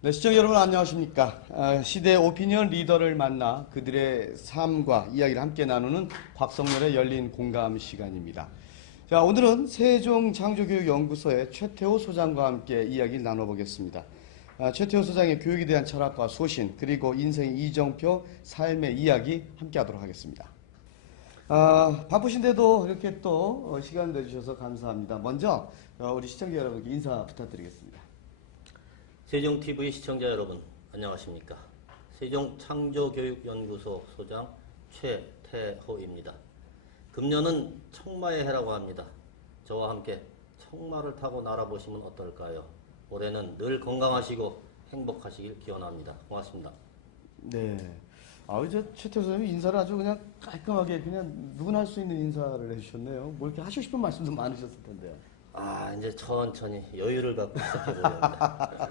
네, 시청자 여러분 안녕하십니까? 시대 오피니언 리더를 만나 그들의 삶과 이야기를 함께 나누는 곽성렬의 열린 공감 시간입니다. 자, 오늘은 세종창조교육연구소의 최태호 소장과 함께 이야기를 나눠보겠습니다. 최태호 소장의 교육에 대한 철학과 소신, 그리고 인생 이정표 삶의 이야기 함께 하도록 하겠습니다. 바쁘신데도 이렇게 또 시간 내주셔서 감사합니다. 먼저 우리 시청자 여러분께 인사 부탁드리겠습니다. 세종TV 시청자 여러분 안녕하십니까. 세종창조교육연구소 소장 최태호입니다. 금년은 청마의 해라고 합니다. 저와 함께 청마를 타고 날아보시면 어떨까요? 올해는 늘 건강하시고 행복하시길 기원합니다. 고맙습니다. 네. 우리 최태호 선생님 인사를 아주 그냥 깔끔하게 그냥 누구나 할 수 있는 인사를 해주셨네요. 뭐 이렇게 하시고 싶은 말씀도 많으셨을 텐데요. 이제 천천히 여유를 갖고 시작해보려합니다.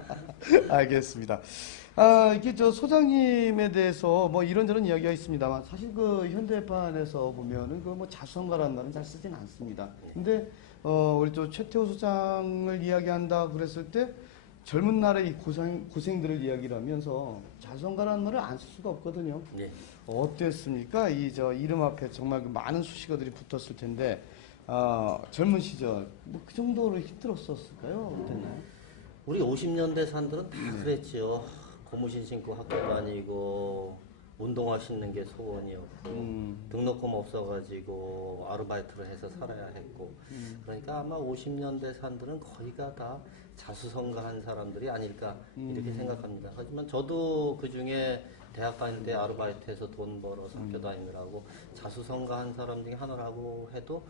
알겠습니다. 이렇게 소장님에 대해서 뭐 이런저런 이야기가 있습니다만 사실 그 현대판에서 보면은 그 뭐 자수성가라는 말은 잘 쓰진 않습니다. 근데 우리 최태호 소장을 이야기한다 그랬을 때 젊은 날의 이 고생들을 이야기를 하면서 자수성가라는 말을 안 쓸 수가 없거든요. 네. 어땠습니까? 이름 앞에 정말 그 많은 수식어들이 붙었을 텐데 젊은 시절 뭐 그 정도로 힘들었었을까요? 어땠나요? 우리 50년대 산들은 다 그랬지요. 고무신 신고 학교 다니고 운동화 신는 게 소원이었고 등록금 없어가지고 아르바이트를 해서 살아야 했고 그러니까 아마 50년대 산들은 거의가 다 자수성가한 사람들이 아닐까 이렇게 생각합니다. 하지만 저도 그중에 대학 다닐 때 아르바이트해서 돈 벌어서 학교 다니느라고 자수성가한 사람 중에 하나라고 해도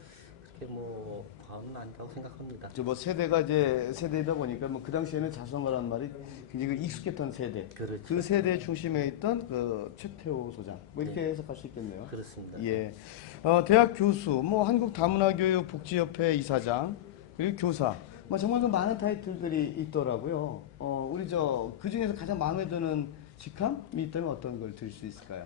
그렇게 뭐 과언은 아니라고 생각합니다. 뭐 세대가 이제 세대이다 보니까 뭐 그 당시에는 자수성가라는 말이 굉장히 그 익숙했던 세대. 그렇죠. 그 세대 중심에 있던 그 최태호 소장. 뭐 이렇게 네. 해석할 수 있겠네요. 그렇습니다. 예. 대학 교수, 뭐 한국다문화교육복지협회 이사장, 그리고 교사. 뭐 정말 그 많은 타이틀들이 있더라고요. 우리 그 중에서 가장 마음에 드는 직함이 있다면 어떤 걸 들 수 있을까요?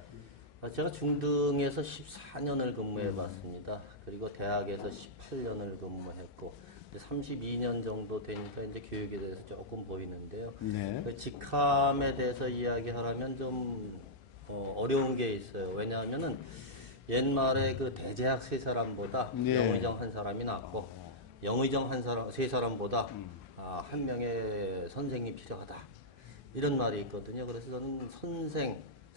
제가 중등에서 14년을 근무해 봤습니다. 그리고 대학에서 18년을 근무했고 32년 정도 되니까 이제 교육에 대해서 조금 보이는데요. 네. 그 직함에 대해서 이야기하려면 좀 어려운 게 있어요. 왜냐하면은 옛말에 그 대제학 세 사람보다 네. 영의정 한 사람이 낫고 영의정 세 사람보다 한 명의 선생이 필요하다. 이런 말이 있거든요. 그래서 저는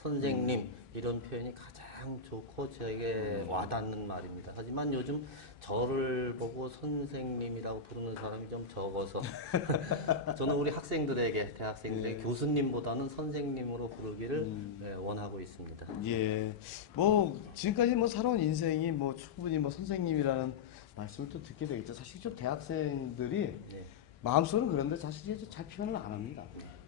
선생님 이런 표현이 가장 좋고 저에게 와닿는 말입니다. 하지만 요즘 저를 보고 선생님이라고 부르는 사람이 좀 적어서 저는 우리 학생들에게 대학생들에게 교수님보다는 선생님으로 부르기를 원하고 있습니다. 예. 뭐 지금까지 뭐 살아온 인생이 뭐 충분히 뭐 선생님이라는 말씀을 또 듣게 되겠죠. 사실 좀 대학생들이 네. 마음속으로는 그런데 사실 이제 잘 표현을 안 합니다.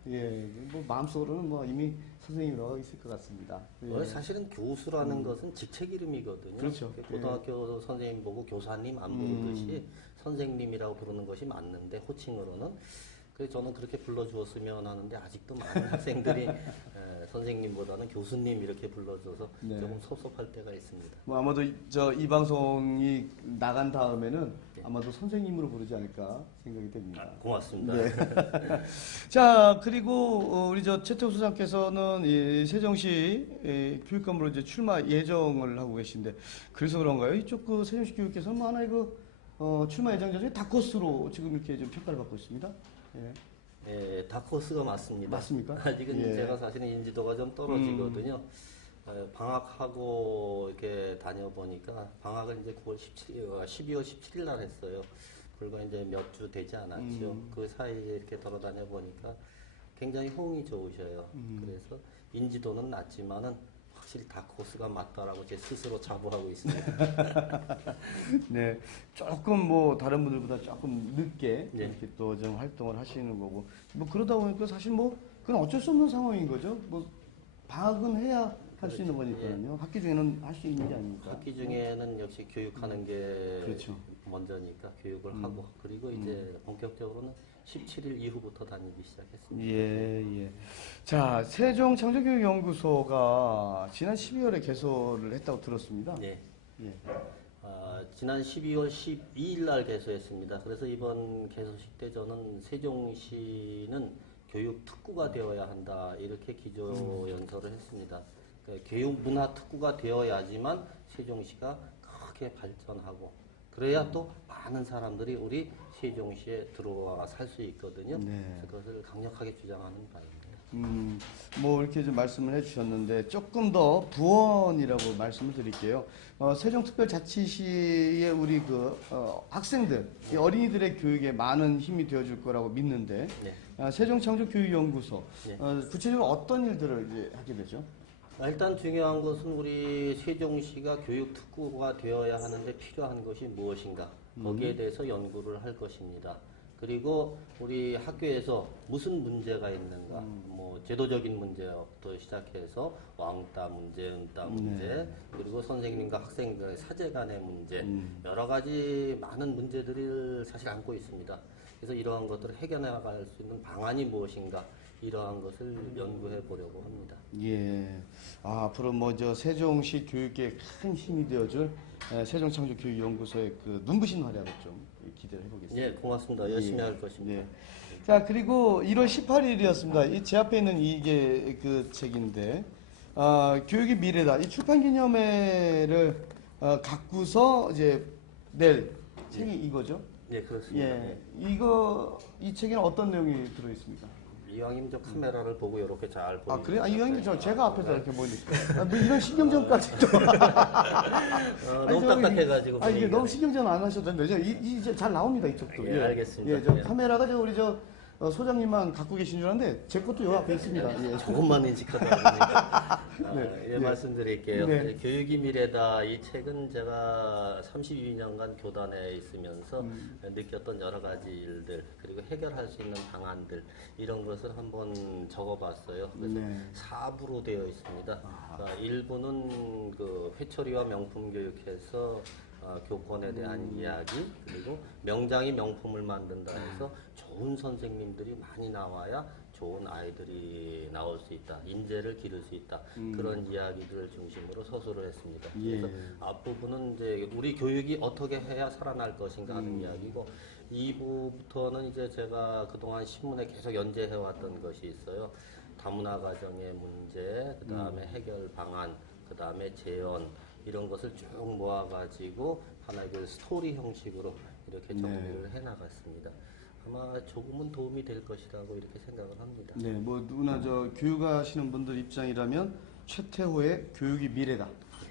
예. 뭐 마음속으로는 뭐 이미 선생님이라고 있을 것 같습니다. 예. 사실은 교수라는 것은 직책 이름이거든요. 그렇죠. 고등학교 선생님 보고 교사님 안 부르듯이 선생님이라고 부르는 것이 맞는데 호칭으로는 그래서 저는 그렇게 불러주었으면 하는데 아직도 많은 학생들이 선생님보다는 교수님 이렇게 불러줘서 네. 조금 섭섭할 때가 있습니다. 뭐 아마도 이 방송이 나간 다음에는 아마도 선생님으로 부르지 않을까 생각이 됩니다. 고맙습니다. 네. 자, 그리고 우리 최태호 소장께서는 이 세종시 교육감으로 이제 출마 예정을 하고 계신데 그래서 그런가요? 이쪽 그 세종시 교육께서는 뭐 하나의 출마 예정자 중에 다코스로 지금 이렇게 좀 평가를 받고 있습니다. 예. 예, 다코스가 맞습니다. 맞습니까? 아직은 예. 제가 사실은 인지도가 좀 떨어지거든요. 방학하고 이렇게 다녀보니까 방학을 이제 12월 17일 날 했어요. 불과 이제 몇 주 되지 않았죠. 그 사이에 이렇게 돌아다녀 보니까 굉장히 호응이 좋으셔요. 그래서 인지도는 낮지만은 확실히 다코스가 맞다라고 제 스스로 자부하고 있습니다. 네, 조금 뭐 다른 분들보다 조금 늦게 네. 이렇게 또 좀 활동을 하시는 거고 뭐 그러다 보니까 사실 뭐 그건 어쩔 수 없는 상황인 거죠. 뭐 방학은 해야 할 수 있는 거니까요. 학기 중에는 할 수 있는 게 아닙니까? 학기 중에는 역시 교육하는 게 그렇죠. 먼저니까 교육을 하고 그리고 이제 본격적으로는 17일 이후부터 다니기 시작했습니다. 예, 예. 자, 세종창조교육연구소가 지난 12월에 개소를 했다고 들었습니다. 네. 예. 지난 12월 12일 날 개소했습니다. 그래서 이번 개소식 때 저는 세종시는 교육 특구가 되어야 한다 이렇게 기조 연설을 했습니다. 교육 문화 특구가 되어야지만 세종시가 크게 발전하고 그래야 또 많은 사람들이 우리 세종시에 들어와 살 수 있거든요. 네. 그래서 그것을 강력하게 주장하는 바입니다. 뭐 이렇게 좀 말씀을 해주셨는데 조금 더 부언이라고 말씀을 드릴게요. 세종특별자치시의 우리 학생들, 이 어린이들의 교육에 많은 힘이 되어줄 거라고 믿는데 네. 세종창조교육연구소 네. 구체적으로 어떤 일들을 이제 하게 되죠? 일단 중요한 것은 우리 세종시가 교육 특구가 되어야 하는데 필요한 것이 무엇인가 거기에 대해서 연구를 할 것입니다. 그리고 우리 학교에서 무슨 문제가 있는가 뭐 제도적인 문제부터 시작해서 왕따 문제, 은따 문제 그리고 선생님과 학생들의 사제 간의 문제 여러 가지 많은 문제들을 사실 안고 있습니다. 그래서 이러한 것들을 해결해 나갈 수 있는 방안이 무엇인가 이러한 것을 연구해 보려고 합니다. 예. 앞으로 세종시 교육에 큰 힘이 되어줄 세종창조교육연구소의 그 눈부신 활약을 좀 기대를 해보겠습니다. 예, 고맙습니다. 열심히 할 것입니다. 네. 자, 그리고 1월 18일이었습니다. 제 앞에 있는 이게 그 책인데, 교육의 미래다. 이 출판기념회를 갖고서 이제 낼 책이 이거죠? 예, 그렇습니다. 예. 이 책에는 어떤 내용이 들어있습니까? 이왕이면 저 카메라를 보고 이렇게 잘 보이는. 그래요? 이왕이면 제가 앞에서 이렇게 보니까. 뭐 이런 신경전까지 또. 너무 딱딱해가지고. 이게 분위기가. 너무 신경전 안 하셔도 됩니다. 이제 잘 나옵니다, 이쪽도. 예, 알겠습니다. 예, 저 예. 카메라가 우리 소장님만 갖고 계신 줄 알았는데, 제 것도 요 앞에 있습니다. 예. 조금만 인식하다 보니까. 네, 네. 말씀드릴게요. 네. 교육이 미래다. 이 책은 제가 32년간 교단에 있으면서 느꼈던 여러 가지 일들, 그리고 해결할 수 있는 방안들, 이런 것을 한번 적어봤어요. 그래서 네. 4부로 되어 있습니다. 1부는 그 회초리와 명품 교육해서 교권에 대한 이야기, 그리고 명장이 명품을 만든다 해서 좋은 선생님들이 많이 나와야 좋은 아이들이 나올 수 있다, 인재를 기를 수 있다, 그런 이야기들을 중심으로 서술을 했습니다. 예. 그래서 앞부분은 이제 우리 교육이 어떻게 해야 살아날 것인가 하는 이야기고, 2부부터는 이제 제가 그동안 신문에 계속 연재해왔던 것이 있어요. 다문화 가정의 문제, 그 다음에 해결 방안, 그 다음에 재현, 이런 것을 쭉 모아가지고 하나의 그 스토리 형식으로 이렇게 정리를 해나갔습니다. 아마 조금은 도움이 될 것이라고 이렇게 생각을 합니다. 네, 누구나 교육하시는 분들 입장이라면 최태호의 교육이 미래다.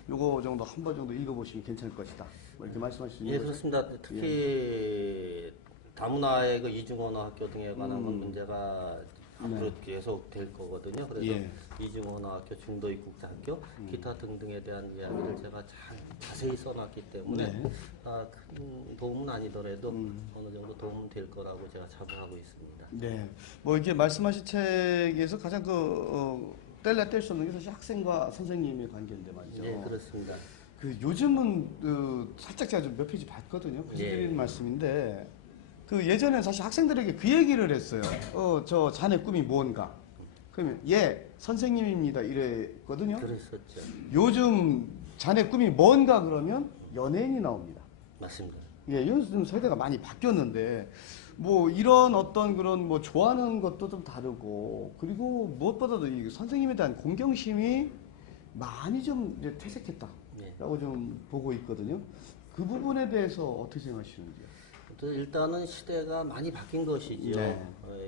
요거 정도 한 번 정도 읽어보시면 괜찮을 것이다. 이렇게 말씀하실 수 있는 예, 거죠? 그렇습니다. 특히 다문화의 그 이중언어학교 등에 관한 건 문제가 앞으로 계속 될 거거든요. 그래서 예. 이중언어학교, 중도입국자학교, 기타 등등에 대한 이야기를 제가 자세히 써놨기 때문에 큰 도움은 아니더라도 어느 정도 도움은 될 거라고 제가 자부하고 있습니다. 네, 이렇게 말씀하신 책에서 가장 뗄래야 뗄 수 없는 게 사실 학생과 선생님의 관계인데 말이죠. 네, 그렇습니다. 요즘은 살짝 제가 좀 몇 페이지 봤거든요. 그래서 예. 드리는 말씀인데 예전에는 사실 학생들에게 그 얘기를 했어요. 저 자네 꿈이 뭔가. 그러면 선생님입니다 이랬거든요. 그랬었죠. 요즘 자네 꿈이 뭔가 그러면 연예인이 나옵니다. 맞습니다. 예, 요즘 세대가 많이 바뀌었는데 이런 어떤 그런 좋아하는 것도 좀 다르고, 그리고 무엇보다도 이 선생님에 대한 공경심이 많이 좀 이제 퇴색했다라고 좀 보고 있거든요. 그 부분에 대해서 어떻게 생각하시는지요? 일단은 시대가 많이 바뀐 것이지요. 네.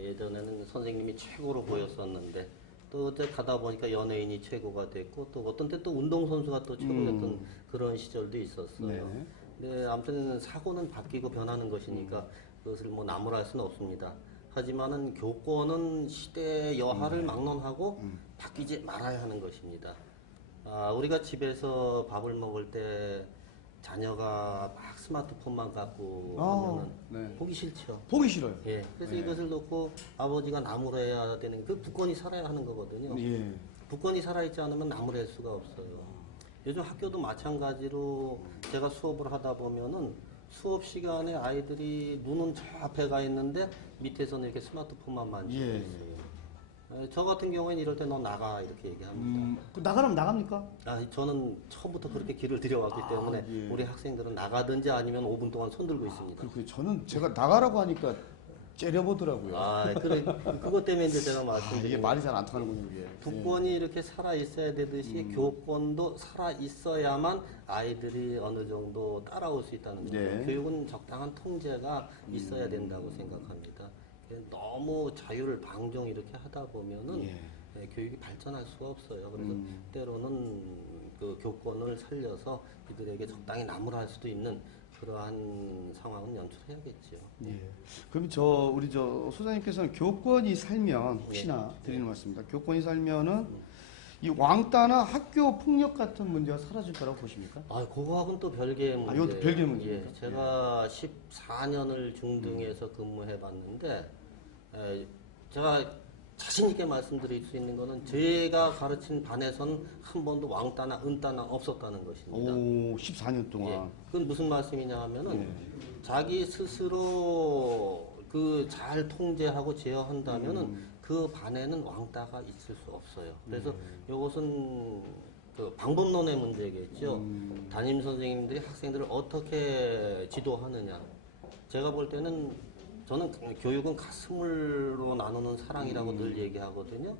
예전에는 선생님이 최고로 보였었는데 또 어떻게 가다 보니까 연예인이 최고가 됐고, 또 어떤 때 또 운동선수가 또 최고였던 그런 시절도 있었어요. 네. 근데 아무튼 사고는 바뀌고 변하는 것이니까 그것을 나무랄 수는 없습니다. 하지만은 교권은 시대의 여하를 막론하고 바뀌지 말아야 하는 것입니다. 우리가 집에서 밥을 먹을 때 자녀가 막 스마트폰만 갖고 하면은 네. 보기 싫죠. 보기 싫어요. 예. 그래서 네. 이것을 놓고 아버지가 나무래야 되는 그 부권이 살아야 하는 거거든요. 예. 부권이 살아있지 않으면 나무랄 수가 없어요. 요즘 학교도 마찬가지로 제가 수업을 하다 보면은 수업 시간에 아이들이 눈은 저 앞에 가 있는데 밑에서는 이렇게 스마트폰만 만지고 예. 있어요. 저 같은 경우에는 이럴 때 너 나가 이렇게 얘기합니다. 나가라면 나갑니까? 저는 처음부터 그렇게 길을 들여왔기 때문에 예. 우리 학생들은 나가든지 아니면 5분 동안 손들고 있습니다. 그리고 제가 나가라고 하니까 째려보더라고요. 아, 그래, 그것 때문에 이제 제가 이게 말씀드린 말이 잘 안 통하는군요, 이게. 교권이 이렇게 살아 있어야 되듯이 교권도 살아 있어야만 아이들이 어느 정도 따라올 수 있다는 거죠. 네. 교육은 적당한 통제가 있어야 된다고 생각합니다. 너무 자유를 방종 이렇게 하다 보면은 예. 교육이 발전할 수가 없어요. 그래서 때로는 그 교권을 살려서 이들에게 적당히 나무랄 수도 있는 그러한 상황은 연출해야겠죠. 예. 그럼 우리 소장님께서는 교권이 살면 혹시나 드리는 말씀입니다. 교권이 살면은 이 왕따나 학교 폭력 같은 문제가 사라질 거라고 보십니까? 아, 그거하고는 또 별개의 문제. 이것도 별개의 문제입니까? 예, 제가 14년을 중등에서 근무해 봤는데, 제가 자신 있게 말씀드릴 수 있는 거는 제가 가르친 반에선 한 번도 왕따나 은따나 없었다는 것입니다. 오, 14년 동안. 예, 그건 무슨 말씀이냐 하면은 예. 자기 스스로 그 잘 통제하고 제어한다면은 그 반에는 왕따가 있을 수 없어요. 그래서 이것은 그 방법론의 문제겠죠. 담임 선생님들이 학생들을 어떻게 지도하느냐. 제가 볼 때는 저는 교육은 가슴으로 나누는 사랑이라고 늘 얘기하거든요.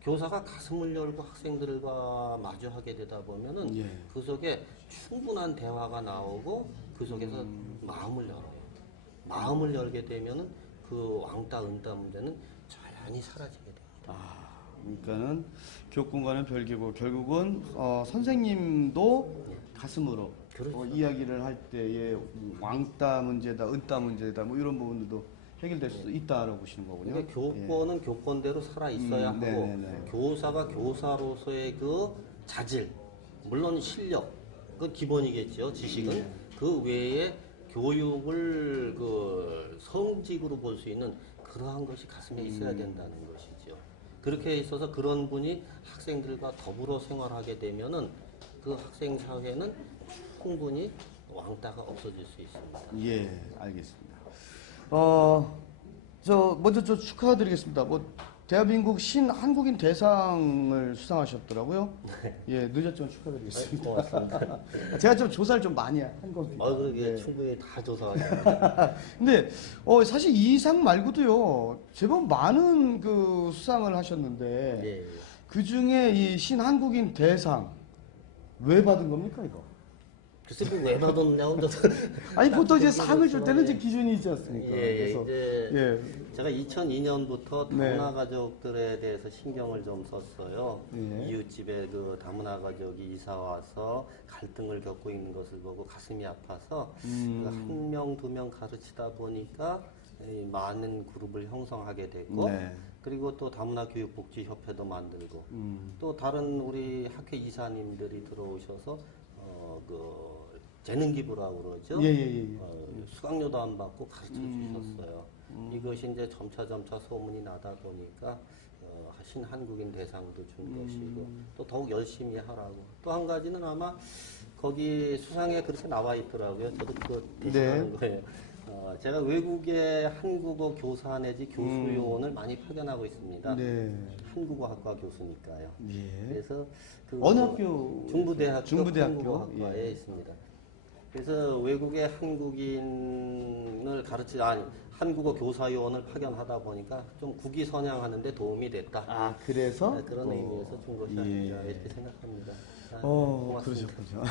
교사가 가슴을 열고 학생들과 마주하게 되다 보면은 예. 그 속에 충분한 대화가 나오고 그 속에서 마음을 열어요. 마음을 열게 되면은 그 왕따, 은따 문제는 자연히 사라지게 됩니다. 그러니까는 교권과는 별개고 결국은 선생님도 가슴으로 그렇죠. 이야기를 할 때에 왕따 문제다, 은따 문제다, 뭐 이런 부분들도 해결될 수 있다라고 보시는 거군요. 근데 교권은 교권대로 살아 있어야 하고 네네네. 교사가 교사로서의 그 자질, 물론 실력, 그 기본이겠죠. 지식은 그 외에 교육을 그 성직으로 볼 수 있는 그러한 것이 가슴에 있어야 된다는 것이죠. 그렇게 있어서 그런 분이 학생들과 더불어 생활하게 되면은 그 학생 사회는 충분히 왕따가 없어질 수 있습니다. 예, 알겠습니다. 먼저 축하드리겠습니다. 대한민국 신한국인 대상을 수상하셨더라고요. 예, 늦었지만 축하드리겠습니다. 고맙습니다. 제가 좀 조사를 좀 많이 한 겁니다. 그러게 네. 충분히 다 조사하셨습니다. 근데 사실 이 상 말고도요 제법 많은 그 수상을 하셨는데 예. 그 중에 이 신한국인 대상 왜 받은 겁니까 이거? 글쎄 왜 받았냐고 저도 아니 보통 이제 상을 줄 때는 이제 기준이 있지 않습니까? 예, 그래서 이제 예, 제가 2002년부터 네. 다문화 가족들에 대해서 신경을 좀 썼어요. 예. 이웃집에 그 다문화 가족이 이사 와서 갈등을 겪고 있는 것을 보고 가슴이 아파서 한 명, 두 명 가르치다 보니까 이 많은 그룹을 형성하게 됐고 네. 그리고 또 다문화 교육복지협회도 만들고 또 다른 우리 학회 이사님들이 들어오셔서 그 재능 기부라고 그러죠. 예, 예, 예. 수강료도 안 받고 가르쳐 주셨어요. 이것이 이제 점차 소문이 나다 보니까 신한국인 대상도 준 것이고 또 더욱 열심히 하라고. 또 한 가지는 아마 거기 수상에 그렇게 나와 있더라고요. 저도 그거 대신하는 거예요. 제가 외국에 한국어 교사 내지 교수 요원을 많이 파견하고 있습니다. 네. 한국어학과 교수니까요. 예. 그래서 그 어느 학교? 중부대학교 중부대학교? 한국어학과에 예. 있습니다. 그래서 외국의 한국인을 한국어 교사 요원을 파견하다 보니까 좀 국위선양하는데 도움이 됐다. 아 그래서 네, 그런 의미에서 준 것이 예. 아닌가 이렇게 생각합니다. 고맙습니다. 그러셨군요.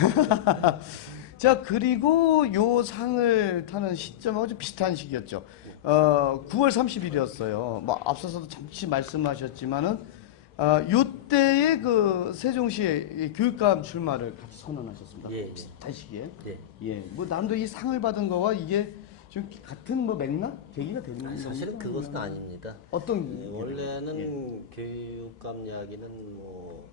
자, 그리고 요 상을 타는 시점하고 좀 비슷한 시기였죠. 9월 30일이었어요. 뭐, 앞서서도 잠시 말씀하셨지만은, 요때에 그 세종시의 교육감 출마를 같이 선언하셨습니다. 예, 예. 비슷한 시기에. 예. 예. 뭐, 남도 이 상을 받은 거와 이게 좀 같은 뭐 맥락? 계기가 되는 겁니까? 사실은 그것은 아닙니다. 어떤? 원래는 교육감 이야기는 뭐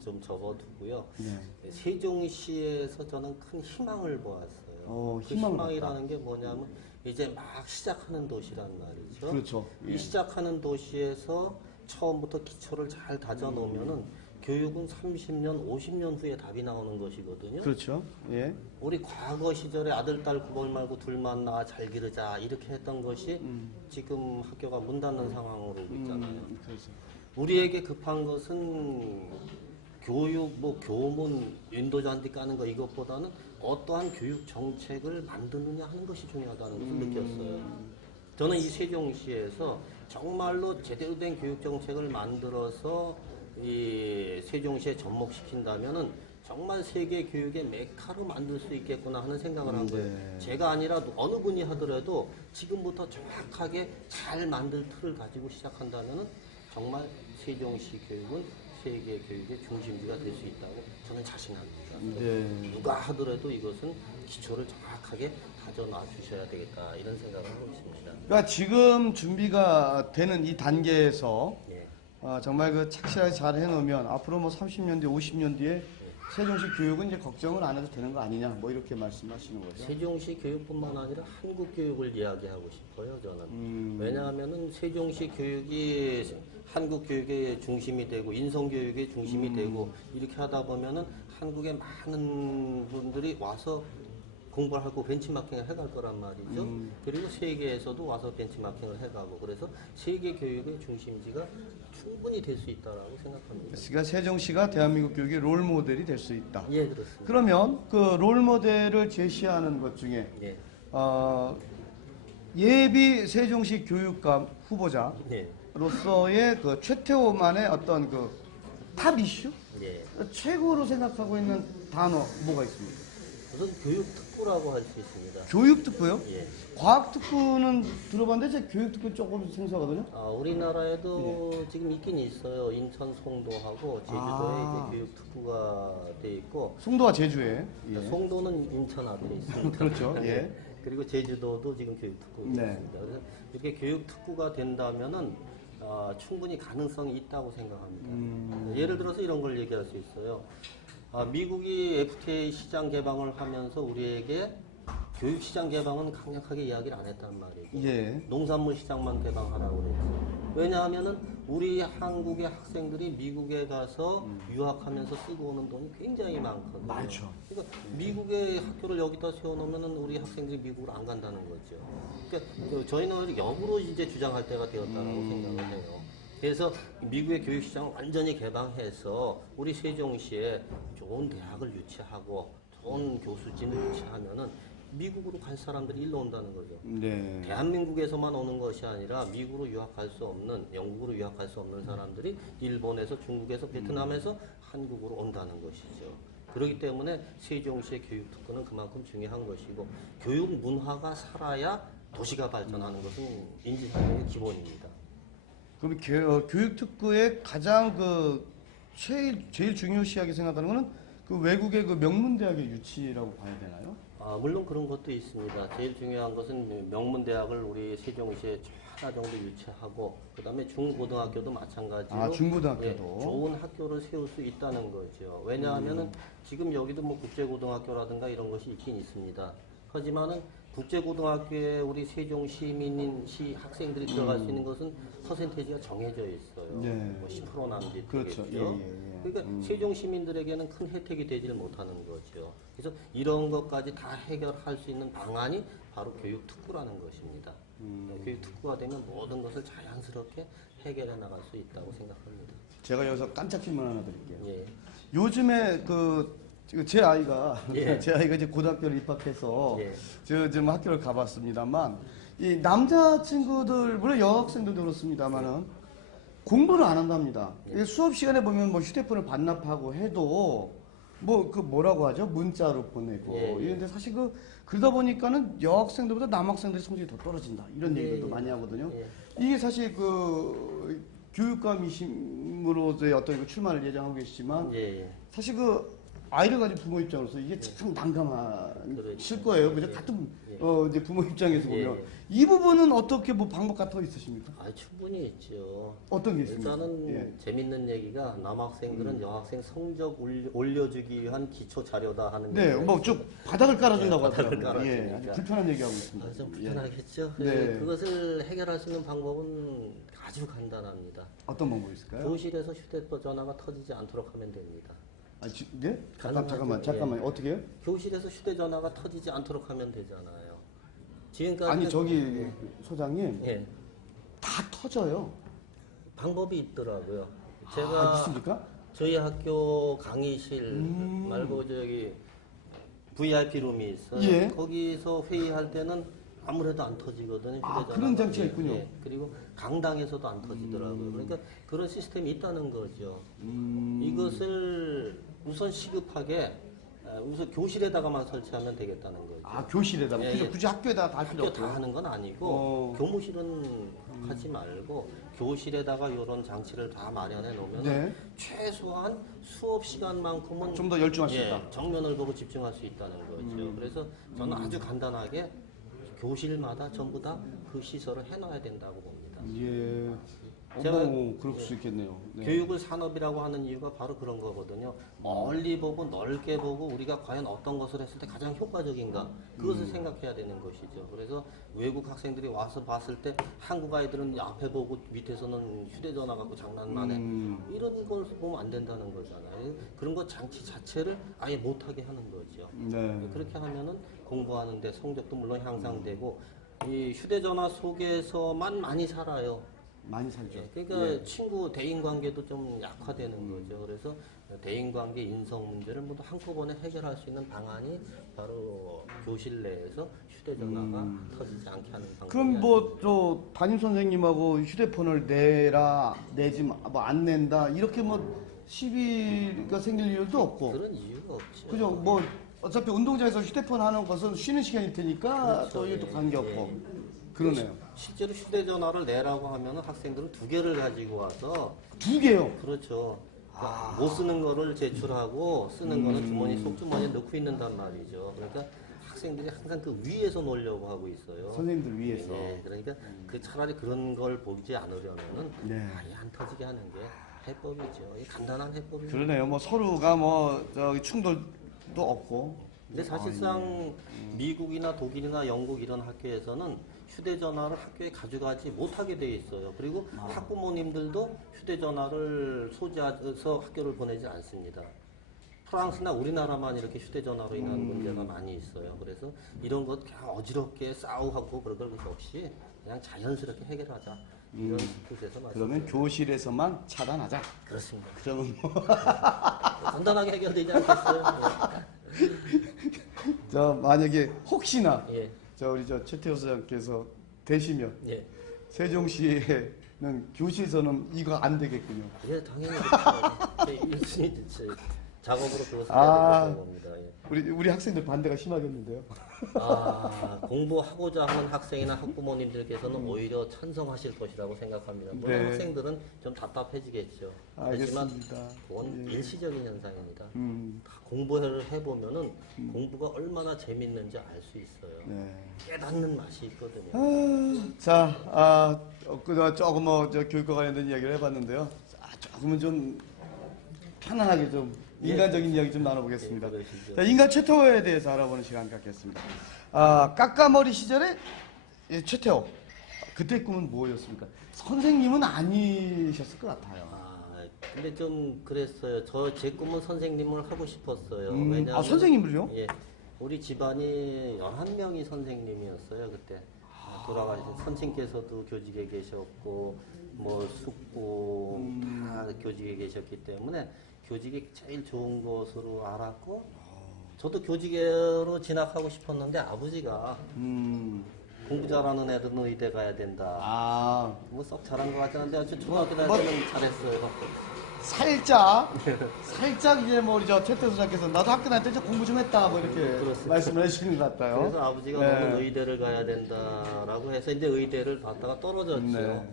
좀 접어두고요. 네. 세종시에서 저는 큰 희망을 보았어요. 그 희망을 희망이라는 게 뭐냐면 이제 막 시작하는 도시란 말이죠. 그렇죠. 예. 이 시작하는 도시에서 처음부터 기초를 잘 다져놓으면은 교육은 30년, 50년 후에 답이 나오는 것이거든요. 그렇죠. 예. 우리 과거 시절에 아들, 딸 구벌 말고 둘만 낳아 잘 기르자 이렇게 했던 것이 지금 학교가 문 닫는 상황으로 오고 있잖아요. 그렇죠. 우리에게 급한 것은 교육, 뭐 교문, 인도잔디 까는 거 이것보다는 어떠한 교육 정책을 만드느냐 하는 것이 중요하다는 것을 느꼈어요. 저는 이 세종시에서 정말로 제대로 된 교육 정책을 만들어서 이 세종시에 접목시킨다면은 정말 세계 교육의 메카로 만들 수 있겠구나 하는 생각을 한 거예요. 네. 제가 아니라 어느 분이 하더라도 지금부터 정확하게 잘 만들 틀을 가지고 시작한다면은 정말 세종시 교육은 세계 교육의 중심지가 될 수 있다고 저는 자신합니다. 네. 누가 하더라도 이것은 기초를 정확하게 다져놔 주셔야 되겠다 이런 생각을 하고 있습니다. 그러니까 지금 준비가 되는 이 단계에서 예. 정말 그 착실하게 잘 해놓으면 앞으로 뭐 30년 뒤, 50년 뒤에 세종시 교육은 이제 걱정을 안 해도 되는 거 아니냐, 뭐 이렇게 말씀하시는 거죠. 세종시 교육뿐만 아니라 한국 교육을 이야기하고 싶어요, 저는. 왜냐하면은 세종시 교육이 한국 교육의 중심이 되고 인성 교육의 중심이 되고 이렇게 하다 보면은 한국의 많은 분들이 와서 공부를 하고 벤치마킹을 해갈 거란 말이죠. 그리고 세계에서도 와서 벤치마킹을 해가고 그래서 세계 교육의 중심지가 충분히 될 수 있다라고 생각합니다. 그러니까 세종시가 대한민국 교육의 롤 모델이 될 수 있다. 예, 그렇습니다. 그러면 그 롤 모델을 제시하는 것 중에 예, 예비 세종시 교육감 예, 후보자로서의 그 최태호만의 어떤 그 탑 이슈? 예. 최고로 생각하고 있는 단어 뭐가 있습니까? 우선 교육특구라고 할 수 있습니다. 교육특구요? 예. 과학특구는 들어봤는데 제 교육특구 조금 생소하거든요. 우리나라에도 지금 있긴 있어요. 인천 송도하고 제주도에 이제 교육특구가 돼 있고 송도와 제주에. 예. 송도는 인천 앞에 있습니다. 그렇죠. 예. 그리고 제주도도 지금 교육특구가 네. 있습니다. 그래서 이렇게 교육특구가 된다면은 충분히 가능성이 있다고 생각합니다. 예를 들어서 이런 걸 얘기할 수 있어요. 미국이 FTA 시장 개방을 하면서 우리에게 교육 시장 개방은 강력하게 이야기를 안 했단 말이죠. 예. 농산물 시장만 개방하라고 그랬죠. 왜냐하면은 우리 한국의 학생들이 미국에 가서 유학하면서 쓰고 오는 돈이 굉장히 많거든요. 많죠. 그러니까 미국의 학교를 여기다 세워놓으면은 우리 학생들이 미국으로 안 간다는 거죠. 그러니까 저희는 역으로 이제 주장할 때가 되었다고 생각을 해요. 그래서 미국의 교육 시장을 완전히 개방해서 우리 세종시에 좋은 대학을 유치하고 좋은 교수진을 유치하면은 미국으로 갈 사람들이 일로 온다는 거죠. 네. 대한민국에서만 오는 것이 아니라 미국으로 유학할 수 없는, 영국으로 유학할 수 없는 사람들이 일본에서, 중국에서, 베트남에서 한국으로 온다는 것이죠. 그렇기 때문에 세종시의 교육특구는 그만큼 중요한 것이고 교육 문화가 살아야 도시가 발전하는 것은 인지상정의 기본입니다. 그럼 교육특구의 가장 제일 중요시하게 생각하는 거는 그 외국의 그 명문대학의 유치라고 봐야 되나요? 물론 그런 것도 있습니다. 제일 중요한 것은 명문대학을 우리 세종시에 하나 정도 유치하고 그다음에 중고등학교도 마찬가지로 중고등학교도 좋은 학교를 세울 수 있다는 거죠. 왜냐하면은 지금 여기도 뭐 국제고등학교라든가 이런 것이 있긴 있습니다. 하지만은 국제고등학교에 우리 세종시민인 시 학생들이 들어갈 수 있는 것은 퍼센테이지가 정해져 있어요. 네. 뭐 10% 남짓 그렇죠. 되겠죠. 그러니까 세종 시민들에게는 큰 혜택이 되지를 못하는 거죠. 그래서 이런 것까지 다 해결할 수 있는 방안이 바로 교육특구라는 것입니다. 교육특구가 되면 모든 것을 자연스럽게 해결해 나갈 수 있다고 생각합니다. 제가 여기서 깜짝 질문 하나 드릴게요. 예. 요즘에 제 아이가 예. 제 아이가 이제 고등학교를 입학해서 예. 좀 학교를 가봤습니다만 이 남자 친구들 물론 여학생들도 그렇습니다만은 공부를 안 한답니다. 예. 수업 시간에 보면 뭐 휴대폰을 반납하고 해도 뭐라고 하죠? 문자로 보내고 예, 예. 이런데 사실 그러다 보니까는 여학생들보다 남학생들의 성적이 더 떨어진다 이런 예, 얘기들도 예. 많이 하거든요. 예. 이게 사실 교육감이심으로서의 어떤 출마를 예정하고 계시지만 예. 사실 아이를 가진 부모 입장으로서 이게 참 난감하실 그렇죠. 거예요. 그죠? 예. 같은 예. 이제 부모 입장에서 보면 예. 이 부분은 어떻게 방법 같은 거 있으십니까? 충분히 있죠. 어떤 게 있습니까? 일단은 예. 재밌는 얘기가 남학생들은 여학생 성적 올려주기 위한 기초 자료다 하는 네, 얘기가 뭐 좀 바닥을 깔아준다고 예, 바닥을 하더라고요. 예, 깔아주니까. 아주 불편한 얘기하고 있습니다. 좀 예. 불편하겠죠. 네. 그것을 해결할 수 있는 방법은 아주 간단합니다. 어떤 방법이 있을까요? 교실에서 휴대전화가 터지지 않도록 하면 됩니다. 네? 가능하죠. 잠깐만. 예. 어떻게 해요? 교실에서 휴대전화가 터지지 않도록 하면 되잖아요. 지금까지 아니, 저기, 소장님, 예. 다 터져요. 방법이 있더라고요. 제가 있습니까? 저희 학교 강의실 말고 저기 VIP 룸이 있어요. 예. 거기서 회의할 때는 아무래도 안 터지거든요. 아, 휴대전화가. 그런 장치가 있군요. 예. 그리고 강당에서도 안 터지더라고요. 그러니까 그런 시스템이 있다는 거죠. 이것을 우선 시급하게 우선 교실에다가만 설치하면 되겠다는 거죠. 아, 교실에다가. 예, 그죠? 예. 굳이 학교에다 다 필요 학교 없고. 다 하는 건 아니고 어. 교무실은 하지 말고 교실에다가 이런 장치를 다 마련해 놓으면 네. 최소한 수업 시간만큼은 좀 더 열중할 수 예, 있다. 정면을 보고 집중할 수 있다는 거죠. 그래서 저는 아주 간단하게 교실마다 전부 다 그 시설을 해놔야 된다고 봅니다. 예. 제가- 그럴 수 있겠네요. 네. 교육을 산업이라고 하는 이유가 바로 그런 거거든요. 멀리 보고 넓게 보고 우리가 과연 어떤 것을 했을 때 가장 효과적인가 그것을 생각해야 되는 것이죠. 그래서 외국 학생들이 와서 봤을 때 한국 아이들은 앞에 보고 밑에서는 휴대전화 갖고 장난만 해. 이런 걸 보면 안 된다는 거잖아요. 그런 거 장치 자체를 아예 못하게 하는 거죠. 네. 그렇게 하면은 공부하는데 성적도 물론 향상되고 이 휴대전화 속에서만 많이 살아요. 많이 살죠. 예, 그러니까 친구 대인 관계도 좀 약화되는 거죠. 그래서 대인 관계 인성 문제를 모두 한꺼번에 해결할 수 있는 방안이 바로 교실 내에서 휴대전화가 터지지 않게 하는 방법. 그럼 뭐 저 담임 선생님하고 휴대폰을 내라 내지 뭐 안 낸다 이렇게 뭐 시비가 생길 이유도 없고. 그런 이유가 없죠. 그죠? 뭐 어차피 운동장에서 휴대폰 하는 것은 쉬는 시간일 테니까 그렇죠. 또 이것도 예, 관계 없고. 예. 그러네요. 실제로 휴대전화를 내라고 하면은 학생들은 2개를 가지고 와서 두 개요. 그렇죠. 그러니까 못 쓰는 거를 제출하고 쓰는 거는 주머니 속주머니에 넣고 있는단 말이죠. 그러니까 학생들이 항상 그 위에서 놀려고 하고 있어요. 선생님들 위해서. 네, 그러니까 그 차라리 그런 걸 보지 않으려면은 네. 아예 안 터지게 하는 게 해법이죠. 이 간단한 해법이죠. 그러네요. 뭐 서로가 뭐 저기 충돌도 없고. 근데 사실상 미국이나 독일이나 영국 이런 학교에서는 휴대전화를 학교에 가져가지 못하게 돼 있어요. 그리고 학부모님들도 휴대전화를 소지해서 학교를 보내지 않습니다. 프랑스나 우리나라만 이렇게 휴대전화로 인한 문제가 많이 있어요. 그래서 이런 것 그냥 어지럽게 싸우고 그런 것 없이 그냥 자연스럽게 해결하자. 이런 뜻에서 그러면 교실에서만 차단하자. 그렇습니다. 그러면 뭐 간단하게 해결되지 않겠어요? 저 만약에 혹시나 예. 저 우리 저 최태호 선생님께서 되시면 예. 세종시에는 교실에서는 이거 안 되겠군요. 예, 당연히 그렇죠. 1순위 작업으로 그것을 아. 해야 되는 겁니다. 예. 우리 학생들 반대가 심하겠는데요. 공부하고자 하는 학생이나 학부모님들께서는 오히려 찬성하실 것이라고 생각합니다. 물론 네. 학생들은 좀 답답해지겠죠. 하지만 알겠습니다. 그건 예. 일시적인 현상입니다. 음, 다 공부를 해보면은 공부가 얼마나 재밌는지 알 수 있어요. 네. 깨닫는 맛이 있거든요. 그동안 조금 저 교육과 관련된 이야기를 해봤는데요. 조금은 좀 편안하게 좀 인간적인 이야기 좀 나눠보겠습니다. 예, 그러시죠. 자, 인간 최태호에 대해서 알아보는 시간 갖겠습니다. 까까머리 시절에 최태호 그때 꿈은 뭐였습니까? 선생님은 아니셨을 것 같아요. 근데 좀 그랬어요. 제 꿈은 선생님을 하고 싶었어요. 선생님을요? 예. 우리 집안이 11명이 선생님이었어요, 그때. 돌아가신 선생님께서도 교직에 계셨고, 뭐, 숙부, 다 교직에 계셨기 때문에 교직이 제일 좋은 것으로 알았고, 저도 교직으로 진학하고 싶었는데 아버지가 공부 잘하는 애들은 의대 가야 된다. 뭐 썩 잘한 것 같지 않은데 아주 중학교 다닐 때는 잘했어요. 살짝 이제 뭐 우리 저 최태호 선생님께서 나도 학교 다닐 때 좀 공부 좀 했다 뭐 이렇게 그렇습니다. 말씀을 해주시는 것 같아요. 그래서 아버지가 네. 너는 의대를 가야 된다라고 해서 이제 의대를 갔다가 떨어졌죠. 네.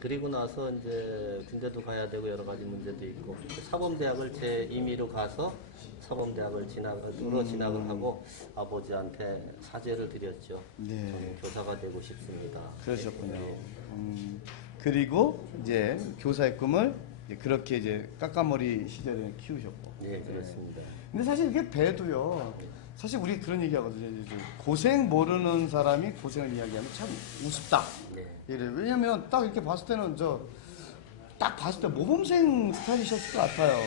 그리고 나서 이제 군대도 가야 되고 여러 가지 문제도 있고 사범대학을 제 임의로 가서 사범대학을 진학을 하고 아버지한테 사죄를 드렸죠. 네. 저는 교사가 되고 싶습니다. 그러셨군요. 네. 그리고 이제 교사의 꿈을 이제 그렇게 이제 까까머리 시절에 키우셨고. 네, 그렇습니다. 근데 사실 이게 배도요. 사실 우리 그런 얘기 하거든요. 이제 고생 모르는 사람이 고생을 이야기하면 참 우습다. 네. 이래. 왜냐면 딱 이렇게 봤을 때는 딱 봤을 때 모범생 스타일이셨을 것 같아요.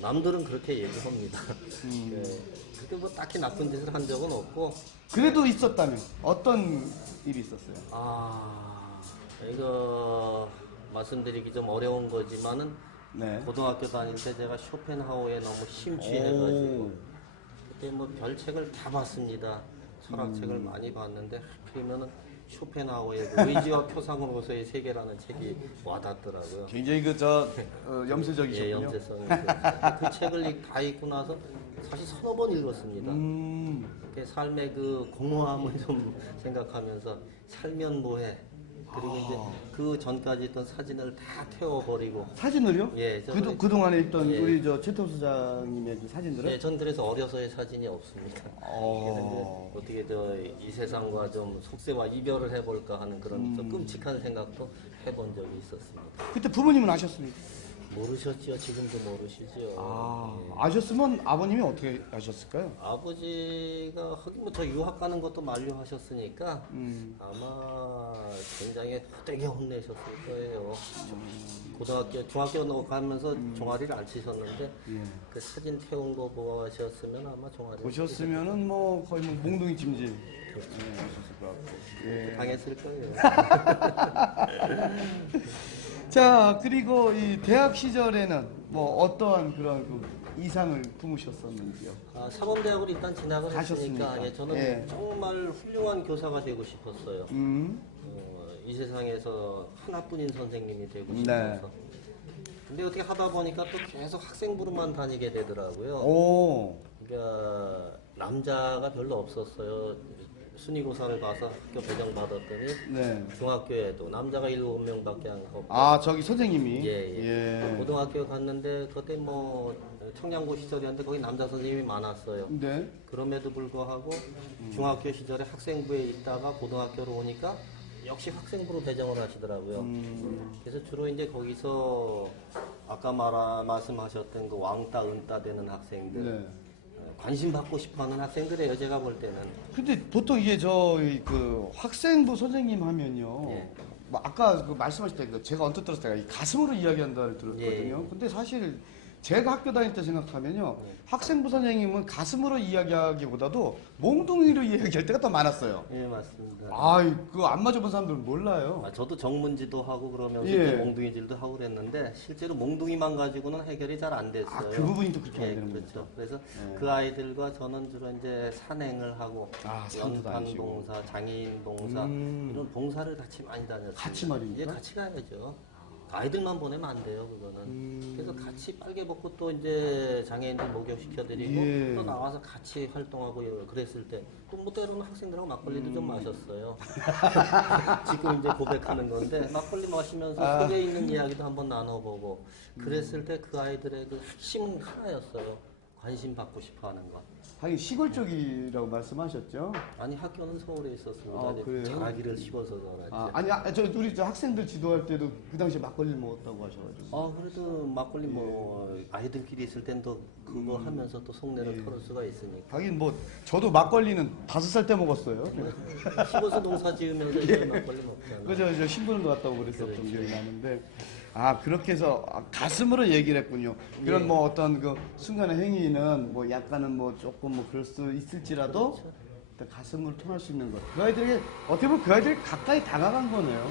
남들은 그렇게 얘기합니다. 네. 그렇게 뭐 딱히 나쁜 짓을 한 적은 없고. 그래도 있었다면 어떤 일이 있었어요? 이거 말씀드리기 좀 어려운 거지만은 네. 고등학교 다닐 때 제가 쇼펜하우에 너무 심취해가지고 그때 뭐 별책을 다 봤습니다. 철학책을 많이 봤는데 하필이면은 쇼펜하우어의 그 의지와 표상으로서의 세계라는 책이 와닿더라고요. 굉장히 염세적이셨군요. 예, 염세성이 있어요. 그 책을 다 읽고 나서 사실 서너 번 읽었습니다. 그 삶의 그 공허함을 좀 생각하면서 살면 뭐해. 그리고 이제 그 전까지 있던 사진을 다 태워버리고. 사진을요? 예, 그동안에 있던 예. 우리 최태호 소장님의 그 사진들을? 예, 전 그래서 어려서의 사진이 없습니다. 어. 그래서 이제 어떻게 이 세상과 좀 속세와 이별을 해볼까 하는 그런 좀 끔찍한 생각도 해본 적이 있었습니다. 그때 부모님은 아셨습니까? 모르셨지요. 지금도 모르시죠. 예. 아셨으면 아버님이 어떻게 아셨을까요? 아버지가 하긴 뭐 저 유학 가는 것도 만류하셨으니까 아마 굉장히 호되게 혼내셨을 거예요. 중학교 가면서 종아리를 안 치셨는데 그 사진 태운 거 보셨으면 아마 종아리 보셨으면은 뭐 거의 뭐 몽둥이 찜질 하셨을 것 같고. 예. 당했을 거예요. 자, 그리고 이 대학 시절에는 뭐 어떠한 그런 그 이상을 품으셨었는지요? 사범대학을 일단 진학을 가셨습니까? 했으니까 저는 예. 정말 훌륭한 교사가 되고 싶었어요. 이 세상에서 하나뿐인 선생님이 되고 네. 싶어서. 근데 어떻게 하다 보니까 또 계속 학생부로만 다니게 되더라고요. 오. 그러니까 남자가 별로 없었어요. 순위고사를 봐서 학교 배정받았더니 네. 중학교에도 남자가 7명밖에 안 없고. 저기 선생님이. 예. 고등학교 갔는데 그때 뭐 청량고 시절이었는데 거기 남자 선생님이 많았어요. 네. 그럼에도 불구하고 중학교 시절에 학생부에 있다가 고등학교로 오니까 역시 학생부로 배정을 하시더라고요. 그래서 주로 이제 거기서 아까 말씀하셨던 그 왕따, 은따 되는 학생들, 네. 관심 받고 싶어하는 학생들이에요. 제가 볼 때는. 근데 보통 이게 그 학생부 선생님 하면요. 예. 뭐 아까 그 말씀하실 때 제가 언뜻 들었을 때가 이 가슴으로 이야기한다를 들었거든요. 예. 근데 사실 제가 학교 다닐 때 생각하면요. 학생부 선생님은 가슴으로 이야기하기보다도 몽둥이로 이야기할 때가 더 많았어요. 예, 맞습니다. 그거 안 맞아본 사람들은 몰라요. 저도 정문지도 하고 그러면서 예. 이제 몽둥이질도 하고 그랬는데 실제로 몽둥이만 가지고는 해결이 잘 안 됐어요. 그 부분이 또 그렇게 안 되는 그렇죠. 거죠. 그래서 예. 그 아이들과 저는 주로 이제 산행을 하고 산도 연탄 다니시고. 봉사, 장애인 봉사 이런 봉사를 같이 많이 다녔어요. 같이 말입니까? 예, 같이 가야죠. 아이들만 보내면 안 돼요, 그거는. 그래서 같이 빨개 벗고 또 이제 장애인들 목욕시켜드리고 예. 또 나와서 같이 활동하고 그랬을 때 또 뭐 때로는 학생들하고 막걸리도 좀 마셨어요. 지금 이제 고백하는 건데 막걸리 마시면서 속에 있는 이야기도 한번 나눠보고 그랬을 때 그 아이들의 그 핵심은 하나였어요. 관심 받고 싶어하는 것. 하긴 시골 쪽이라고 말씀하셨죠? 아니 학교는 서울에 있었습니다. 그래요? 자라기를 씹어서 그러지. 우리 학생들 지도할 때도 그 당시에 막걸리 먹었다고 하셔가지고. 그래도 막걸리 뭐 아이들끼리 있을 땐 또 그거 하면서 또 속내를 털을 수가 있으니까. 하긴 뭐 저도 막걸리는 5살 때 먹었어요. 씹어서 농사 지으면서 이제 막걸리 먹잖아. 그죠, 저 신부름도 갔다 오고 그랬었던 그렇지. 기억이 나는데. 그렇게 해서 가슴으로 얘기를 했군요. 그런 예. 뭐 어떤 그 순간의 행위는 뭐 약간은 뭐 조금 뭐 그럴 수 있을지라도 그렇죠. 일단 가슴으로 통할 수 있는 것. 그 아이들에게 어떻게 보면 그 아이들이 가까이 다가간 거네요.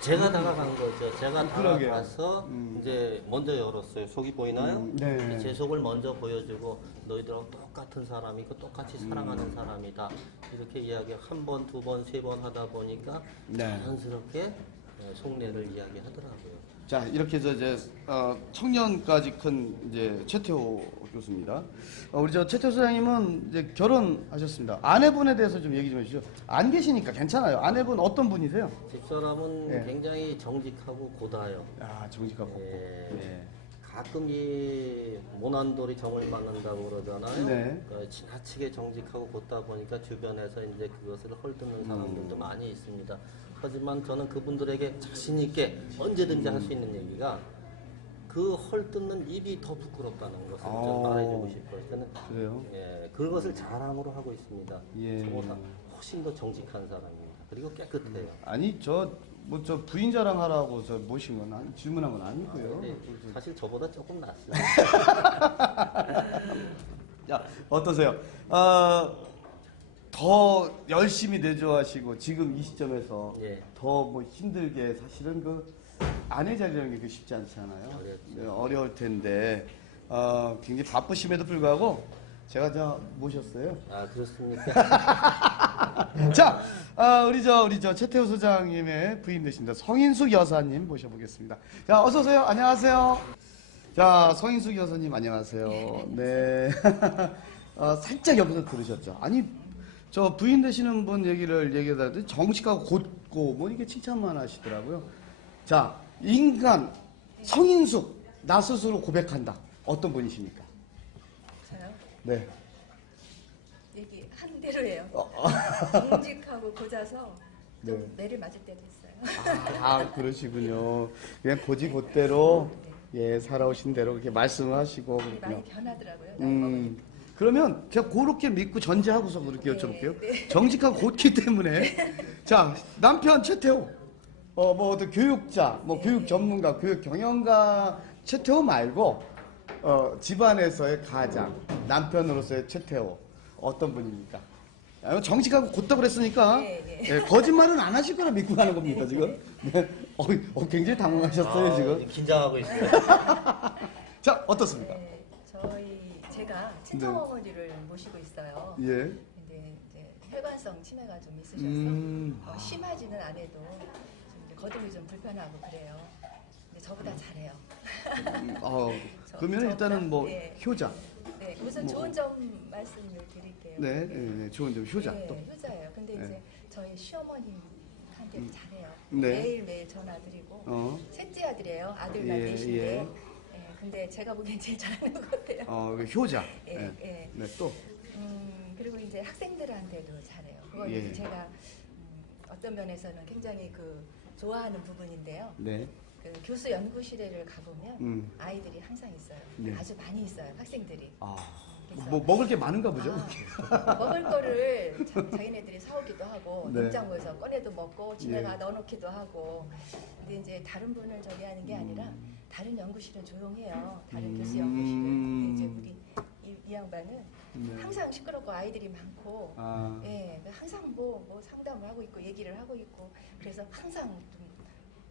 제가 다가간 거죠. 제가 그러게요. 다가가서 이제 먼저 열었어요. 속이 보이나요? 네. 제 속을 먼저 보여주고 너희들하고 똑같은 사람이고 똑같이 사랑하는 사람이다. 이렇게 이야기 한 번, 두 번, 세 번 하다 보니까 네. 자연스럽게 속내를 이야기하더라고요. 자, 이렇게 해서 이제 청년까지 큰 이제 최태호 교수입니다. 우리 최태호 소장님은 이제 결혼하셨습니다. 아내분에 대해서 좀 얘기 좀 해주시죠. 안 계시니까 괜찮아요. 아내분 어떤 분이세요? 집사람은 네. 굉장히 정직하고 고다요. 정직하고. 예. 네. 가끔 이 모난돌이 정을 받는다고 그러잖아요. 네. 그러니까 지나치게 정직하고 곧다 보니까 주변에서 이제 그것을 헐뜯는 사람들도 많이 있습니다. 하지만 저는 그분들에게 자신 있게 언제든지 할 수 있는 얘기가 그 헐뜯는 입이 더 부끄럽다는 것을 좀 말해주고 싶어요. 저는 그래요? 그것을 자랑으로 하고 있습니다. 예. 저보다 훨씬 더 정직한 사람입니다. 그리고 깨끗해요. 아니 저 부인 자랑하라고 모신 건 질문한 건 아니고요. 근데 사실 저보다 조금 낫어요. 자, 어떠세요? 더 열심히 내조하시고 지금 이 시점에서 예. 더 뭐 힘들게 사실은 그 아내 자리라는 게 쉽지 않잖아요. 어렵죠. 네, 어려울 텐데 굉장히 바쁘심에도 불구하고 제가 모셨어요. 아, 그렇습니까? 자, 우리 저 최태호 소장님의 부인 되십니다. 성인숙 여사님 모셔보겠습니다. 자, 어서 오세요. 안녕하세요. 자, 성인숙 여사님 안녕하세요. 네. 살짝 옆에서 들으셨죠? 아니, 저 부인 되시는 분 얘기하다가 정직하고 곧고 뭐 이게 칭찬만 하시더라고요. 자, 인간 성인숙 나 스스로 고백한다. 어떤 분이십니까? 저요? 네. 얘기 한 대로 해요. 정직하고 고자서 좀 네. 매를 맞을 때도 있어요. 그러시군요. 그냥 곧이곧대로 예 살아오신 대로 그렇게 말씀을 하시고 많이 그렇군요. 변하더라고요. 나이 먹으니까. 그러면 제가 그렇게 믿고 전제하고서 그렇게 네, 여쭤볼게요. 네. 정직하고 곧기 때문에 자 남편 최태호 뭐 어떤 교육자 뭐 교육 전문가 교육 경영가 최태호 말고 집안에서의 가장 남편으로서의 최태호 어떤 분입니까? 정직하고 곧다 그랬으니까 네. 예, 거짓말은 안 하실 거라 믿고 가는 겁니다 지금. 네. 굉장히 당황하셨어요 지금. 긴장하고 있어요. 자 어떻습니까? 네, 제가 친정 어머니를 모시고 있어요. 예. 근데 이제 혈관성 치매가 좀 있으셔서 심하지는 않아도 좀 이제 거동이 좀 불편하고 그래요. 근데 저보다 잘해요. 그러면 일단은 뭐 네. 효자. 네, 우선 뭐. 좋은 점 말씀을 드릴게요. 네, 좋은 점 효자 네, 또. 효자예요. 근데 네. 이제 저희 시어머님한테 잘해요. 네. 매일매일 전화드리고 셋째 아들이에요. 아들만 예, 넷인데 예. 근데 제가 보기엔 제일 잘하는 것 같아요. 그 효자. 예, 네. 예. 네, 또. 그리고 이제 학생들한테도 잘해요. 그건 예. 이제 제가 어떤 면에서는 굉장히 좋아하는 부분인데요. 네. 그 교수 연구실에를 가보면 아이들이 항상 있어요. 네. 아주 많이 있어요. 학생들이. 그래서 뭐 먹을 게 많은가 보죠. 먹을 거를 자기네들이 사오기도 하고 네. 냉장고에서 꺼내도 먹고 집에 예. 가 넣어놓기도 하고. 근데 이제 다른 분을 저기 하는 게 아니라 다른 연구실은 조용해요. 다른 교수 연구실은. 근데 이제 우리 이 양반은 항상 시끄럽고 아이들이 많고 항상 뭐 상담을 하고 있고 얘기를 하고 있고 그래서 항상 좀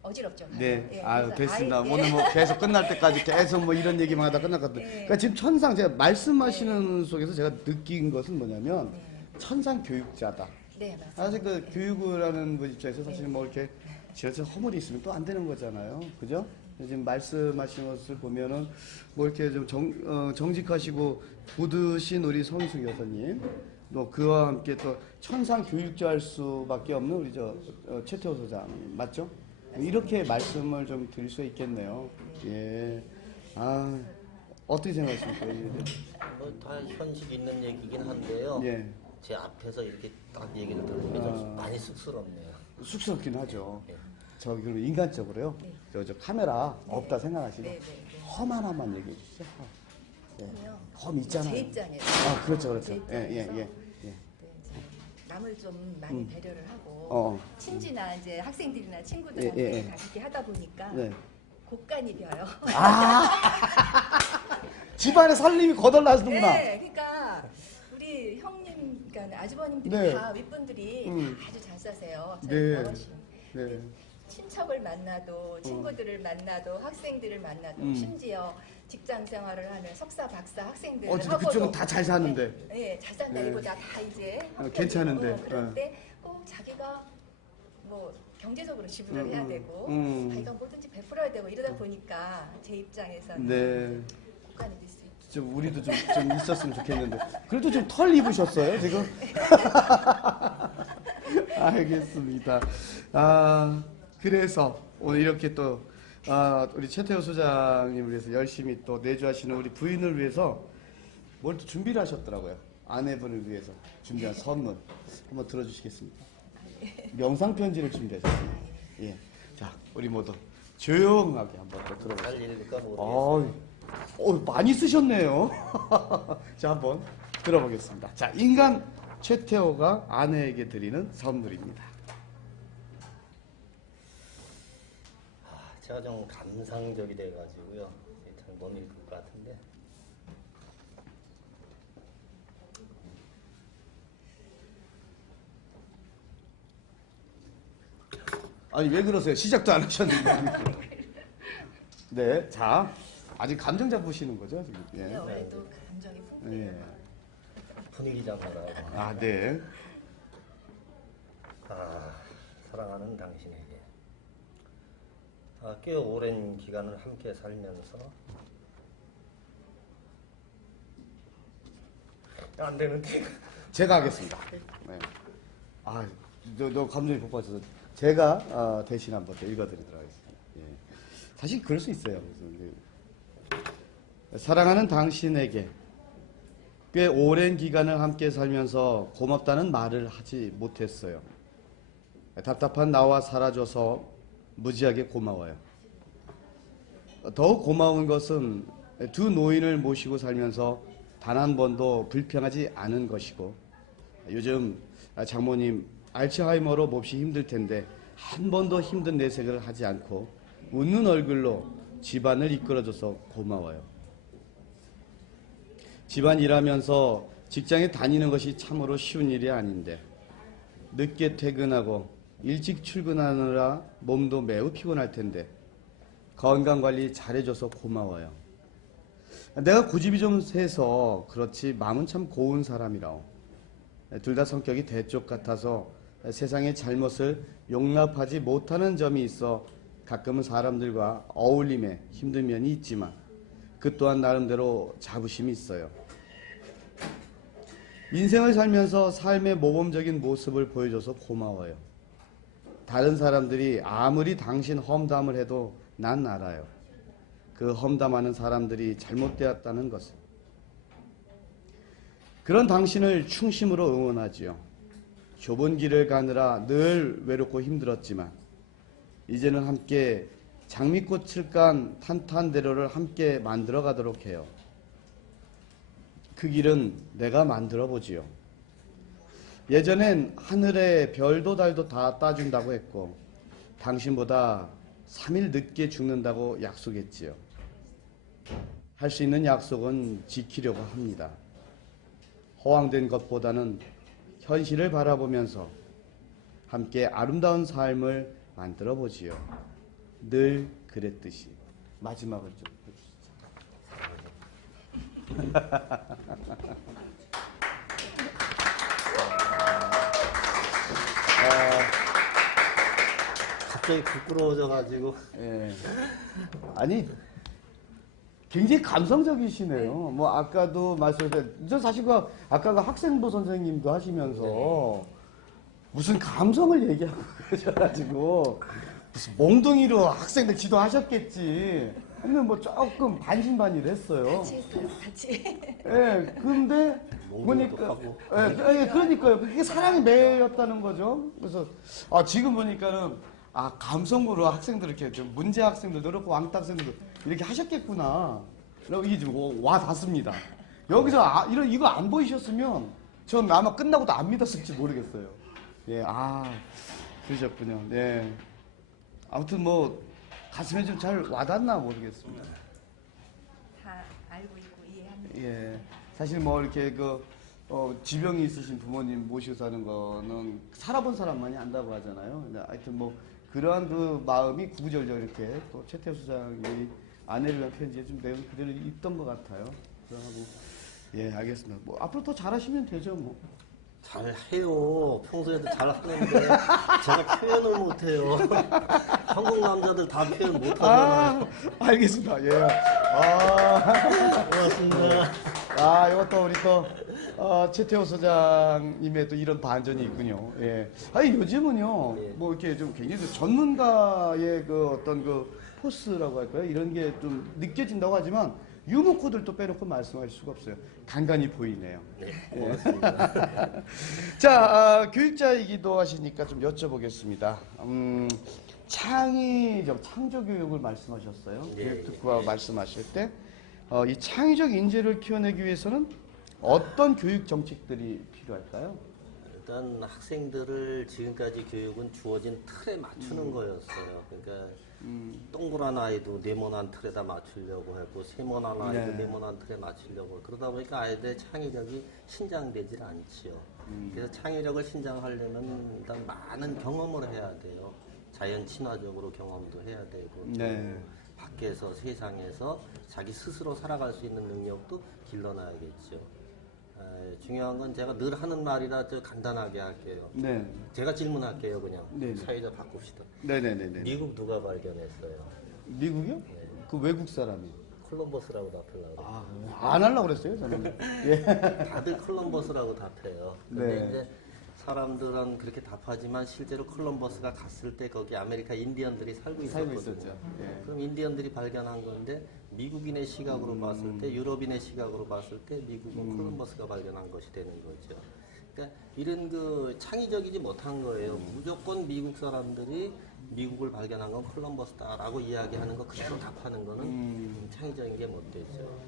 어지럽죠. 네, 그래서 됐습니다. 아이- 오늘 뭐 계속 끝날 때까지 계속 뭐 이런 얘기만 하다 끝났거든요. 그러니까 지금 천상 제가 말씀하시는 속에서 제가 느낀 것은 뭐냐면 천상 교육자다. 네, 맞습니다. 사실 그 교육을 하는 분 입장에서 사실 뭐 이렇게 지나쳐 허물이 있으면 또 안 되는 거잖아요. 그죠? 지금 말씀하신 것을 보면은 뭐 이렇게 좀 정직하시고 굳으신 우리 성숙 여사님, 또 그와 함께 또 천상 교육자할 수밖에 없는 우리 최태호 소장 맞죠? 이렇게 말씀을 좀 드릴 수 있겠네요. 예. 어떻게 생각하십니까? 뭐 다 현실 있는 얘기긴 한데요. 예. 제 앞에서 이렇게 딱 얘기를 들으니까 좀 많이 쑥스럽네요. 쑥스럽긴 하죠. 예. 그럼 인간적으로요. 저 카메라 없다 생각하시고 네. 험 하나만 얘기해 주시죠. 그럼요. 험 있잖아요. 제 입장에서. 그렇죠. 제 예. 입장에서 네, 이제 남을 좀 많이 배려를 하고 친지나 이제 학생들이나 친구들한테 예. 다 그렇게 하다 보니까 네. 곡간이 벼요. 집안에 살림이 거덜나시는구나. 네, 그러니까 우리 형님, 그러니까 아주버님들이 네. 다 윗분들이 아주 잘 사세요. 저희 네. 어르신. 네. 친척을 만나도 친구들을 만나도 학생들을 만나도 심지어 직장 생활을 하는 석사 박사 학생들 진짜 그쪽은 다 잘 사는데. 네, 잘 산다기보다 다 이제 괜찮은데. 그럴 때 꼭 자기가 뭐 경제적으로 지불을 해야 되고 자기가 뭐든지 베풀어야 되고 이러다 보니까 제 입장에서는 네. 국간이 될 수 있죠. 좀 우리도 좀 있었으면 좋겠는데. 그래도 좀 털 입으셨어요 지금? 알겠습니다. 그래서 오늘 이렇게 또 우리 최태호 소장님을 위해서 열심히 또 내조하시는 우리 부인을 위해서 뭘 또 준비를 하셨더라고요. 아내분을 위해서 준비한 선물 한번 들어주시겠습니까? 명상 편지를 준비하셨습니다. 예, 자 우리 모두 조용하게 한번 또 들어보시죠. 잘 읽을까 모르겠어요. 많이 쓰셨네요. 자 한번 들어보겠습니다. 자 인간 최태호가 아내에게 드리는 선물입니다. 제가 좀 감상적이 돼가지고요. 잘 못 읽을 것 같은데. 아니 왜 그러세요? 시작도 안 하셨는데. 네, 자 아직 감정 잡으시는 거죠 지금? 네, 원래 또 감정이 풍부해요. 예. 분위기 장사라고. 아, 네. 사랑하는 당신에게. 꽤 오랜 기간을 함께 살면서 안 되는데. 제가 하겠습니다. 네. 너 감정이 폭발해서 제가 대신 한번 더 읽어드리도록 하겠습니다. 예. 사실 그럴 수 있어요. 사랑하는 당신에게 꽤 오랜 기간을 함께 살면서 고맙다는 말을 하지 못했어요. 답답한 나와 살아줘서 무지하게 고마워요. 더욱 고마운 것은 두 노인을 모시고 살면서 단 한 번도 불평하지 않은 것이고, 요즘 장모님 알츠하이머로 몹시 힘들 텐데 한 번도 힘든 내색을 하지 않고 웃는 얼굴로 집안을 이끌어줘서 고마워요. 집안 일하면서 직장에 다니는 것이 참으로 쉬운 일이 아닌데 늦게 퇴근하고 일찍 출근하느라 몸도 매우 피곤할 텐데 건강관리 잘해줘서 고마워요. 내가 고집이 좀 세서 그렇지 마음은 참 고운 사람이라오. 둘 다 성격이 대쪽 같아서 세상의 잘못을 용납하지 못하는 점이 있어 가끔은 사람들과 어울림에 힘든 면이 있지만 그 또한 나름대로 자부심이 있어요. 인생을 살면서 삶의 모범적인 모습을 보여줘서 고마워요. 다른 사람들이 아무리 당신 험담을 해도 난 알아요. 그 험담하는 사람들이 잘못되었다는 것을. 그런 당신을 충심으로 응원하지요. 좁은 길을 가느라 늘 외롭고 힘들었지만 이제는 함께 장미꽃을 깐 탄탄대로를 함께 만들어 가도록 해요. 그 길은 내가 만들어 보지요. 예전엔 하늘에 별도 달도 다 따준다고 했고 당신보다 3일 늦게 죽는다고 약속했지요. 할 수 있는 약속은 지키려고 합니다. 허황된 것보다는 현실을 바라보면서 함께 아름다운 삶을 만들어 보지요. 늘 그랬듯이. 마지막을 좀 해주시죠. 갑자기 부끄러워져가지고. 예. 아니, 굉장히 감성적이시네요. 뭐 아까도 말씀하셨는데 저 사실 그 아까 그 학생부 선생님도 하시면서 무슨 감성을 얘기하고 그러셔가지고 무슨 몽둥이로 학생들 지도하셨겠지. 근데 뭐 조금 반신반의했어요. 같이 했어요. 같이. 예, 근데 보니까 그러니까요. 그게 사랑이 매였다는 거죠. 그래서 지금 보니까는 감성으로 학생들 이렇게 좀 문제 학생들도 그렇고 왕따 학생들도 이렇게 하셨겠구나. 그리고 이게 지금 와 닿습니다. 여기서 이거 안 보이셨으면 전 아마 끝나고도 안 믿었을지 모르겠어요. 예, 그러셨군요. 네. 아무튼 뭐 가슴에 좀 잘 와닿나 모르겠습니다. 다 알고 있고 이해합니다. 예. 사실 뭐 이렇게 지병이 있으신 부모님 모시고 사는 거는 살아본 사람만이 안다고 하잖아요. 근데 하여튼 뭐 그러한 그 마음이 구구절절 이렇게 또 최태우 소장이 아내를 위한 편지에 좀 내용 그대로 있던 것 같아요. 그러고 예, 알겠습니다. 뭐 앞으로 더 잘하시면 되죠, 뭐. 잘해요. 평소에도 잘하는데 제가 표현을 못해요. 한국 남자들 다 표현 못하잖아요. 알겠습니다. 예. 고맙습니다. 이것도 우리 또 최태호 소장님의 또 이런 반전이 있군요. 예. 요즘은요, 예. 뭐 이렇게 좀 굉장히 전문가의 그 어떤 그 포스라고 할까요? 이런 게 좀 느껴진다고 하지만 유머 코드를 빼놓고 말씀할 수가 없어요. 간간히 보이네요. 네, 고맙습니다. 자, 교육자이기도 하시니까 좀 여쭤보겠습니다. 창조 교육을 말씀하셨어요. 예, 교육특구와 예. 말씀하실 때, 이 창의적 인재를 키워내기 위해서는 어떤 교육 정책들이 필요할까요? 일단 학생들을 지금까지 교육은 주어진 틀에 맞추는 거였어요. 그러니까 동그란 아이도 네모난 틀에다 맞추려고 하고 세모난 아이도 네. 네모난 틀에 맞추려고 하고 그러다 보니까 아이들의 창의력이 신장되질 않지요. 그래서 창의력을 신장하려면 일단 많은 경험을 해야 돼요. 자연 친화적으로 경험도 해야 되고 또 네. 밖에서 세상에서 자기 스스로 살아갈 수 있는 능력도 길러놔야겠죠. 중요한 건 제가 늘 하는 말이라 저 간단하게 할게요. 네. 제가 질문할게요, 그냥. 네네. 사회자 바꿉시다. 네네네네. 미국 누가 발견했어요? 미국이요? 네. 그 외국 사람이. 콜럼버스라고 답하려고 그래요. 안 하려고 그랬어요, 저는. 예. 다들 콜럼버스라고 답해요. 근데 네. 이제 사람들은 그렇게 답하지만 실제로 콜럼버스가 갔을 때 거기 아메리카 인디언들이 살고 살고 있었거든요. 있었죠. 예. 그럼 인디언들이 발견한 건데 미국인의 시각으로 봤을 때, 유럽인의 시각으로 봤을 때 미국은 콜럼버스가 발견한 것이 되는 거죠. 그러니까 이런 그 창의적이지 못한 거예요. 무조건 미국 사람들이 미국을 발견한 건 콜럼버스다라고 이야기하는 거 그대로 답하는 거는 창의적인 게 못 되죠.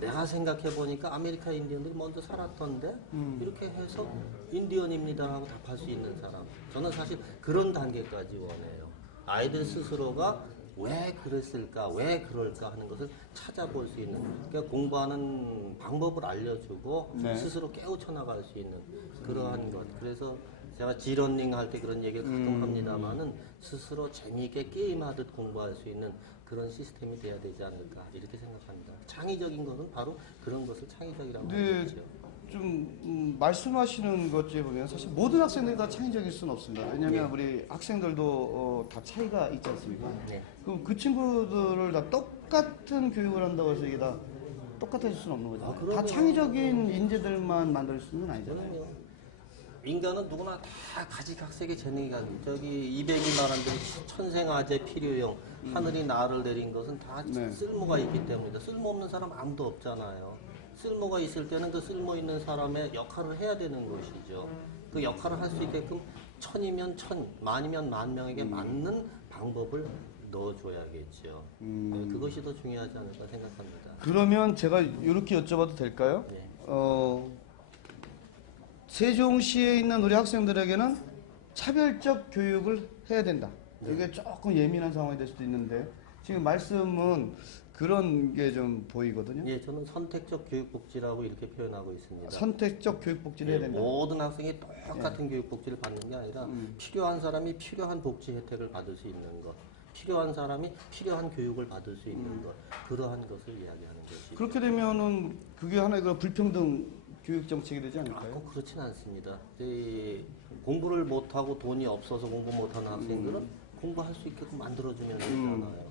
내가 생각해 보니까 아메리카 인디언들이 먼저 살았던데 이렇게 해서 인디언입니다 하고 답할 수 있는 사람. 저는 사실 그런 단계까지 원해요. 아이들 스스로가 왜 그랬을까, 왜 그럴까 하는 것을 찾아볼 수 있는, 그러니까 공부하는 방법을 알려주고 네. 스스로 깨우쳐 나갈 수 있는 그러한 것. 그래서 제가 지러닝 할 때 그런 얘기를 가끔 합니다만은 스스로 재미있게 게임하듯 공부할 수 있는 그런 시스템이 돼야 되지 않을까 이렇게 생각합니다. 창의적인 것은 바로 그런 것을 창의적이라고 근데 하죠. 좀 말씀하시는 것 중에 보면 사실 모든 학생들이 다 창의적일 수는 없습니다. 왜냐하면 우리 학생들도 다 차이가 있지 않습니까? 네. 그럼 그 친구들을 다 똑같은 교육을 한다고 해서 이게 다 똑같아질 수는 없는 거죠. 그럼요. 다 창의적인 인재들만 만들 수는 아니잖아요. 그럼요. 인간은 누구나 다 가지각색의 재능이 가지고 저기 이백이 말한 대로 천생아재 필요형 하늘이 나를 내린 것은 다 네. 쓸모가 있기 때문이다. 쓸모없는 사람 아무도 없잖아요. 쓸모가 있을 때는 그 쓸모 있는 사람의 역할을 해야 되는 것이죠. 그 역할을 할 수 있게끔 천이면 천, 만이면 만 명에게 맞는 방법을 넣어줘야겠죠. 네, 그것이 더 중요하지 않을까 생각합니다. 그러면 제가 이렇게 여쭤봐도 될까요? 네. 세종시에 있는 우리 학생들에게는 차별적 교육을 해야 된다. 이게 조금 예민한 상황이 될 수도 있는데 지금 말씀은 그런 게 좀 보이거든요. 예, 저는 선택적 교육복지라고 이렇게 표현하고 있습니다. 선택적 교육 복지를 해야 예, 된다. 모든 학생이 똑같은 교육 복지를 받는 게 아니라 필요한 사람이 필요한 복지 혜택을 받을 수 있는 것, 필요한 사람이 필요한 교육을 받을 수 있는 것, 그러한 것을 이야기하는 것이죠. 그렇게 되면은 그게 하나의 그 불평등 교육 정책이 되지 아, 않을까요? 꼭 그렇진 않습니다. 공부를 못하고 돈이 없어서 공부 못하는 학생들은 공부할 수 있게끔 만들어주면 되잖아요.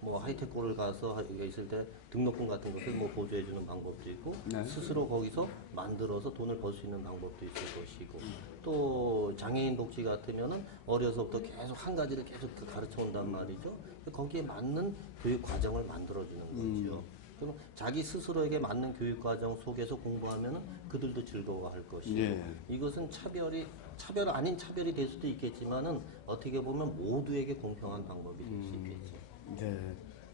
뭐 하이테크를 가서 있을 때 등록금 같은 것을 뭐 보조해주는 방법도 있고 네. 스스로 거기서 만들어서 돈을 벌 수 있는 방법도 있을 것이고 또 장애인 복지 같으면은 어려서부터 계속 한 가지를 계속 가르쳐 온단 말이죠. 거기에 맞는 교육 과정을 만들어주는 거죠. 그럼 자기 스스로에게 맞는 교육 과정 속에서 공부하면은 그들도 즐거워할 것이고 예. 이것은 차별 아닌 차별이 될 수도 있겠지만은 어떻게 보면 모두에게 공평한 방법이 될 수 있겠죠. 네.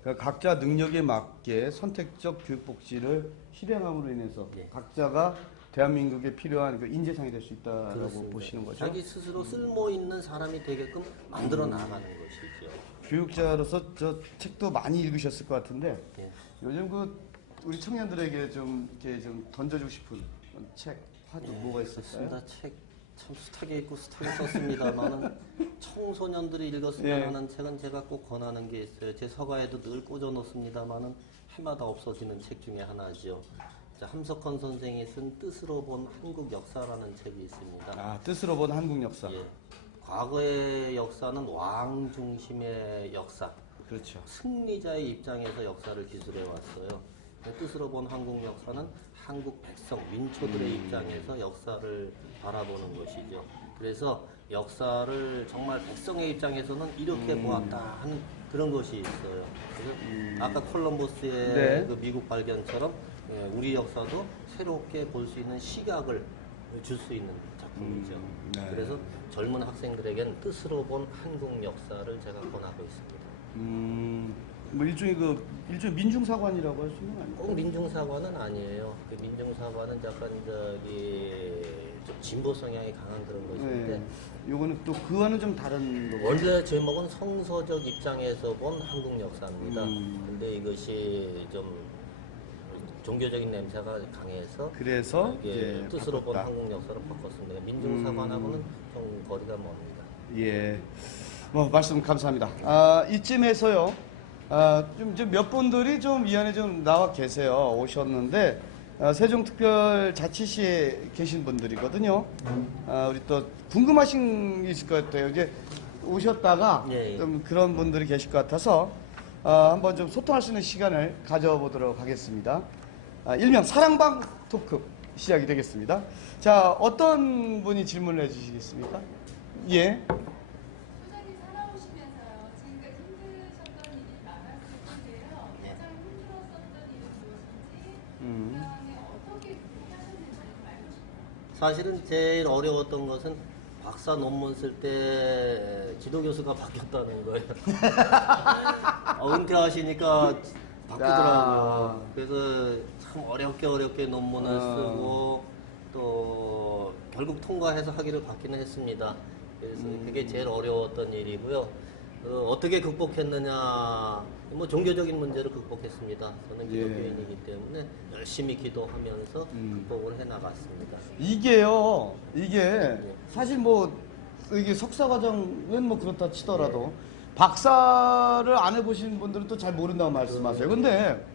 그러니까 각자 능력에 맞게 선택적 교육 복지를 실행함으로 인해서 예. 각자가 대한민국에 필요한 그 인재상이 될 수 있다라고 그렇습니다. 보시는 거죠. 자기 스스로 쓸모 있는 사람이 되게끔 만들어 나가는 것이죠. 교육자로서 저 책도 많이 읽으셨을 것 같은데 예. 요즘 그 우리 청년들에게 좀 이렇게 좀 던져주고 싶은 그런 책, 화두 뭐가 있을까요? 그렇습니다. 책 참 숱하게 읽고 숱하게 썼습니다만은 청소년들이 읽었으면 예. 하는 책은 제가 꼭 권하는 게 있어요. 제 서가에도 늘 꽂아 놓습니다만은 해마다 없어지는 책 중에 하나죠. 자, 함석헌 선생이 쓴 뜻으로 본 한국 역사라는 책이 있습니다. 아, 뜻으로 본 한국 역사. 예. 과거의 역사는 왕 중심의 역사, 그렇죠. 승리자의 입장에서 역사를 기술해 왔어요. 뜻으로 본 한국 역사는 한국 백성, 민초들의 입장에서 역사를 바라보는 것이죠. 그래서 역사를 정말 백성의 입장에서는 이렇게 보았다 하는 그런 것이 있어요. 그래서 아까 콜럼버스의 네. 그 미국 발견처럼 우리 역사도 새롭게 볼 수 있는 시각을 줄 수 있는 작품이죠. 네. 그래서 젊은 학생들에겐 뜻으로 본 한국 역사를 제가 권하고 있습니다. 뭐 일종의 민중사관이라고 할 수 있는 거 아닙니까? 꼭 민중사관은 아니에요. 그 민중사관은 약간 좀 진보 성향이 강한 그런 것인데 네. 요거는 또 그와는 좀 다른 거고. 원래 제목은 성서적 입장에서 본 한국 역사입니다. 근데 이것이 좀 종교적인 냄새가 강해서 그래서 이게 이제 뜻으로 본 바꿨다. 한국 역사로 바꿨습니다. 민중사관하고는 좀 거리가 멉니다. 예. 뭐 말씀 감사합니다. 이쯤에서요. 좀 몇 분들이 좀 이 안에 좀 나와 계세요. 오셨는데 세종특별자치시에 계신 분들이거든요. 우리 또 궁금하신 게 있을 것 같아요. 이제 오셨다가 예, 예. 좀 그런 분들이 계실 것 같아서 한번 좀 소통할 수 있는 시간을 가져보도록 하겠습니다. 일명 사랑방 토크 시작이 되겠습니다. 자, 어떤 분이 질문을 해주시겠습니까? 예. 소장님 살아오시면서요. 지금까지 힘드셨던 일이 많았을 텐데요. 가장 힘들었었던 일은 무엇인지, 그다음에 어떻게 극복하셨는지 좀 알고 싶어요. 사실은 제일 어려웠던 것은 박사 논문 쓸 때 지도 교수가 바뀌었다는 거예요. 은퇴하시니까 바뀌더라고요. 그래서 참 어렵게 논문을 쓰고 또 결국 통과해서 학위를 받기는 했습니다. 그래서 그게 제일 어려웠던 일이고요. 어떻게 극복했느냐? 뭐 종교적인 문제를 극복했습니다. 저는 기독교인이기 때문에 열심히 기도하면서 극복을 해나갔습니다. 이게 사실 뭐 이게 석사 과정은 뭐 그렇다 치더라도 박사를 안 해보신 분들은 또 잘 모른다고 말씀하세요. 근데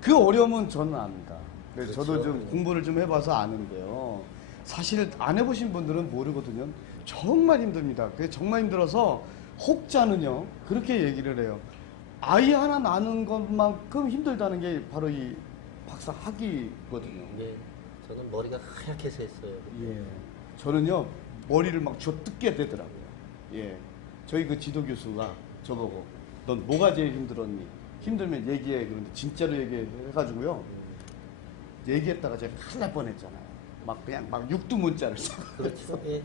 그 어려움은 저는 압니다. 그래서 저도 그렇죠. 좀 공부를 좀 해봐서 아는데요. 사실 안 해보신 분들은 모르거든요. 정말 힘듭니다. 그게 정말 힘들어서 혹자는요 그렇게 얘기를 해요. 아이 하나 낳는 것만큼 힘들다는 게 바로 이 박사 학위거든요. 네, 저는 머리가 하얗게 샜어요. 예. 저는요 머리를 막 쥐어뜯게 되더라고요. 예. 저희 그 지도 교수가 저보고 넌 뭐가 제일 힘들었니? 힘들면 얘기해. 그런데 진짜로 얘기해가지고요. 얘기했다가 제가 큰일 날 뻔했잖아요. 막 그냥 막 육두문자를 써. 그렇죠. 예.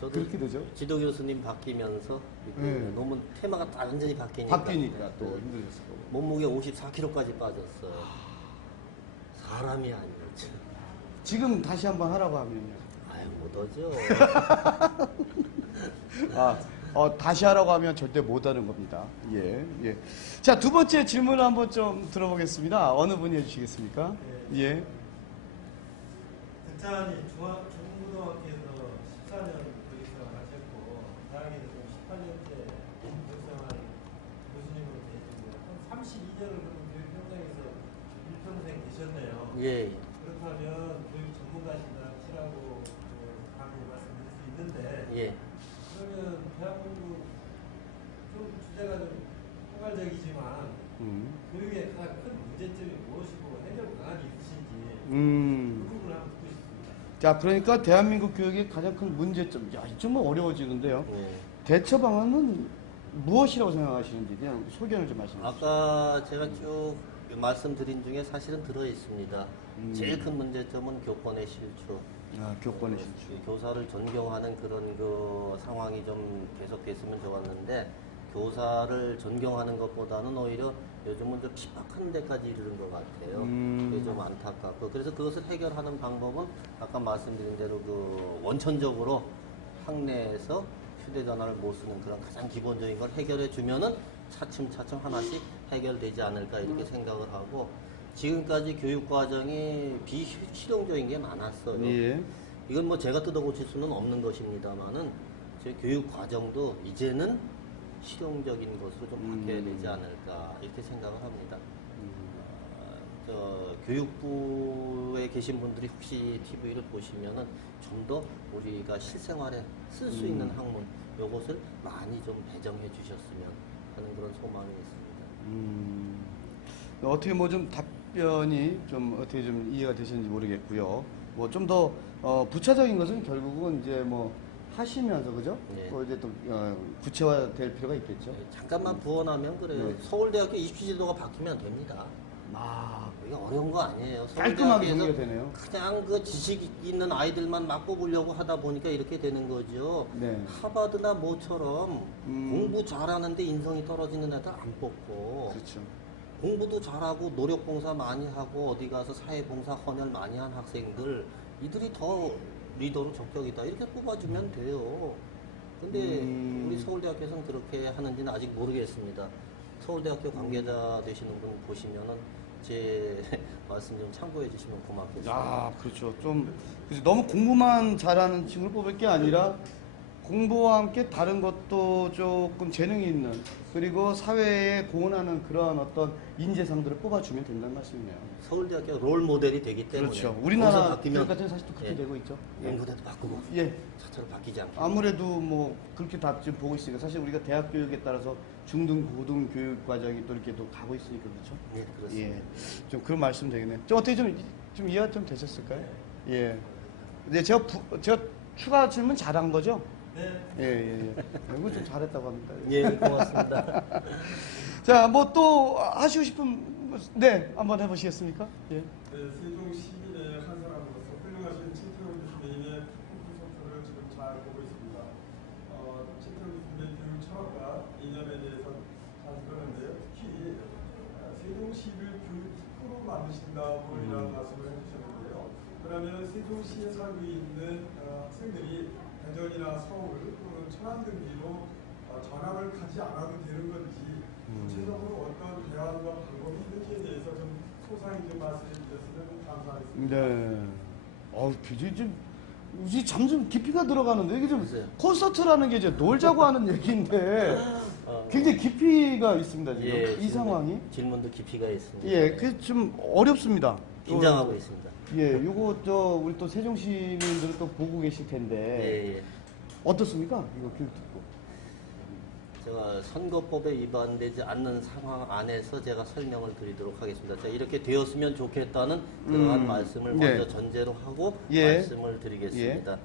저도 그렇게 되죠. 지도 교수님 바뀌면서 네. 논문 테마가 다 완전히 바뀌니까 바뀌니까 또 힘들었을 거고. 몸무게 54kg까지 빠졌어요. 사람이 아니었죠. 지금 다시 한번 하라고 하면요. 아유 못하죠. 다시 하라고 하면 절대 못 하는 겁니다. 예, 예. 자, 두 번째 질문을 한번 좀 들어보겠습니다. 어느 분이 해주시겠습니까? 예. 듣자니 중고등학교에서 14년 교육생활 하셨고 대학에서 18년째 교육생활 교수님으로 계시고 한 32년을 그럼 교육 현장에서 일평생 계셨네요. 예. 그렇다면 교육 전문가시라고 감히 말씀드릴 수 있는데 예. 그러면 대한민국 좀 주제가 좀 포괄적이지만 교육의 가장 큰 문제점이 무엇이고 해결 방안이 있으신지 그 부분을 한번 듣고 싶습니다. 자, 그러니까 대한민국 교육의 가장 큰 문제점. 야, 이 정말 어려워지는데요. 예. 대처 방안은 무엇이라고 생각하시는지 그냥 소견을 좀 말씀해 주시죠. 아까 제가 쭉 말씀드린 중에 사실은 들어 있습니다. 제일 큰 문제점은 교권의 실추. 교권의 실추. 교사를 존경하는 그런 그 상황이 좀 계속됐으면 좋았는데 교사를 존경하는 것보다는 오히려 요즘은 좀 핍박하는 데까지 이르는 것 같아요. 그게 좀 안타깝고 그래서 그것을 해결하는 방법은 아까 말씀드린 대로 그 원천적으로 학내에서 휴대전화를 못 쓰는 그런 가장 기본적인 걸 해결해 주면은 차츰차츰 하나씩 해결되지 않을까 이렇게 생각을 하고 지금까지 교육 과정이 비실용적인 게 많았어요. 예. 이건 뭐 제가 뜯어고칠 수는 없는 것입니다만은 제 교육 과정도 이제는 실용적인 것으로 좀 바뀌어야 되지 않을까 이렇게 생각을 합니다. 교육부에 계신 분들이 혹시 TV를 보시면은 좀 더 우리가 실생활에 쓸 수 있는 학문 요것을 많이 좀 배정해 주셨으면 하는 그런 소망이 있습니다. 어떻게 뭐 좀 답변이 좀 어떻게 좀 이해가 되시는지 모르겠고요. 뭐 좀 더 부차적인 것은 결국은 이제 뭐 하시면서 그죠? 네. 또 이제 또 구체화될 필요가 있겠죠. 잠깐만 부언하면 그래요. 네. 서울대학교 입시제도가 바뀌면 됩니다. 이게 어려운 거 아니에요. 깔끔하게 서울대학교에서 정리되네요. 그냥 그 지식 있는 아이들만 막 뽑으려고 하다 보니까 이렇게 되는 거죠. 네. 하버드나 뭐처럼 공부 잘하는데 인성이 떨어지는 애들 안 뽑고 그렇죠. 공부도 잘하고 노력봉사 많이 하고 어디 가서 사회봉사 헌혈 많이 한 학생들 이들이 더 리더로 적격이다 이렇게 뽑아주면 돼요. 근데 우리 서울대학교에서는 그렇게 하는지는 아직 모르겠습니다. 서울대학교 관계자 되시는 분 보시면은 제 말씀 좀 참고해 주시면 고맙겠습니다. 그렇죠. 좀 그래서 너무 공부만 잘하는 친구를 뽑을 게 아니라 공부와 함께 다른 것도 조금 재능이 있는 그리고 사회에 공헌하는 그런 어떤 인재상들을 뽑아주면 된다는 말씀이네요. 서울대학교 롤 모델이 되기 때문에 그렇죠. 거기서 우리나라 바뀌면 교육 같은 사실 또 그렇게 예. 되고 있죠. 연구대도 바꾸고 예. 차차로 바뀌지 않고 아무래도 뭐 그렇게 다 지금 보고 있으니까 사실 우리가 대학 교육에 따라서 중등 고등 교육 과정이 또 이렇게 또 가고 있으니까 그렇죠. 예, 그렇습니다. 예. 좀 그런 말씀 되겠네요. 좀 어떻게 좀 이해가 좀 되셨을까요? 예. 이제 제가 추가 질문 잘한 거죠? 네. 예. 이거 좀 잘했다고 합니다. 예, 고맙습니다. 자, 뭐 또 하시고 싶은 네, 한번 해보시겠습니까? 예. 네, 세종 시민의 한 사람으로서 훌륭하신 최태원 교수님의 콘서트를 지금 잘 보고 있습니다. 최태원 교수님의 교육 철학과 이념에 대해서 잘 들었는데요. 특히 세종시를 교육 특구로 만드신다고 이런 말씀을 해주셨는데요. 그러면 세종시에 살고 있는 학생들이 대전이나 서울 또는 천안 등지로 전학을 가지 않아도 되는 건지 구체적으로 어떤 대안과 방법이 있는지에 대해서 좀 소상히 좀 말씀해 주셨으면 감사하겠습니다. 네. 굉장히 좀 이제 점점 깊이가 들어가는데 이게 좀 글쎄요. 콘서트라는 게 이제 놀자고 하는 얘기인데 굉장히 깊이가 있습니다 지금 예, 이 상황이. 질문도 깊이가 있습니다. 예, 그 좀 어렵습니다. 긴장하고 있습니다. 예, 요거 우리 또 세종 시민들은 또 보고 계실 텐데 예. 어떻습니까? 이거 교육 듣고. 제가 선거법에 위반되지 않는 상황 안에서 제가 설명을 드리도록 하겠습니다. 제가 이렇게 되었으면 좋겠다는 그러한 말씀을 네. 먼저 전제로 하고 예. 말씀을 드리겠습니다.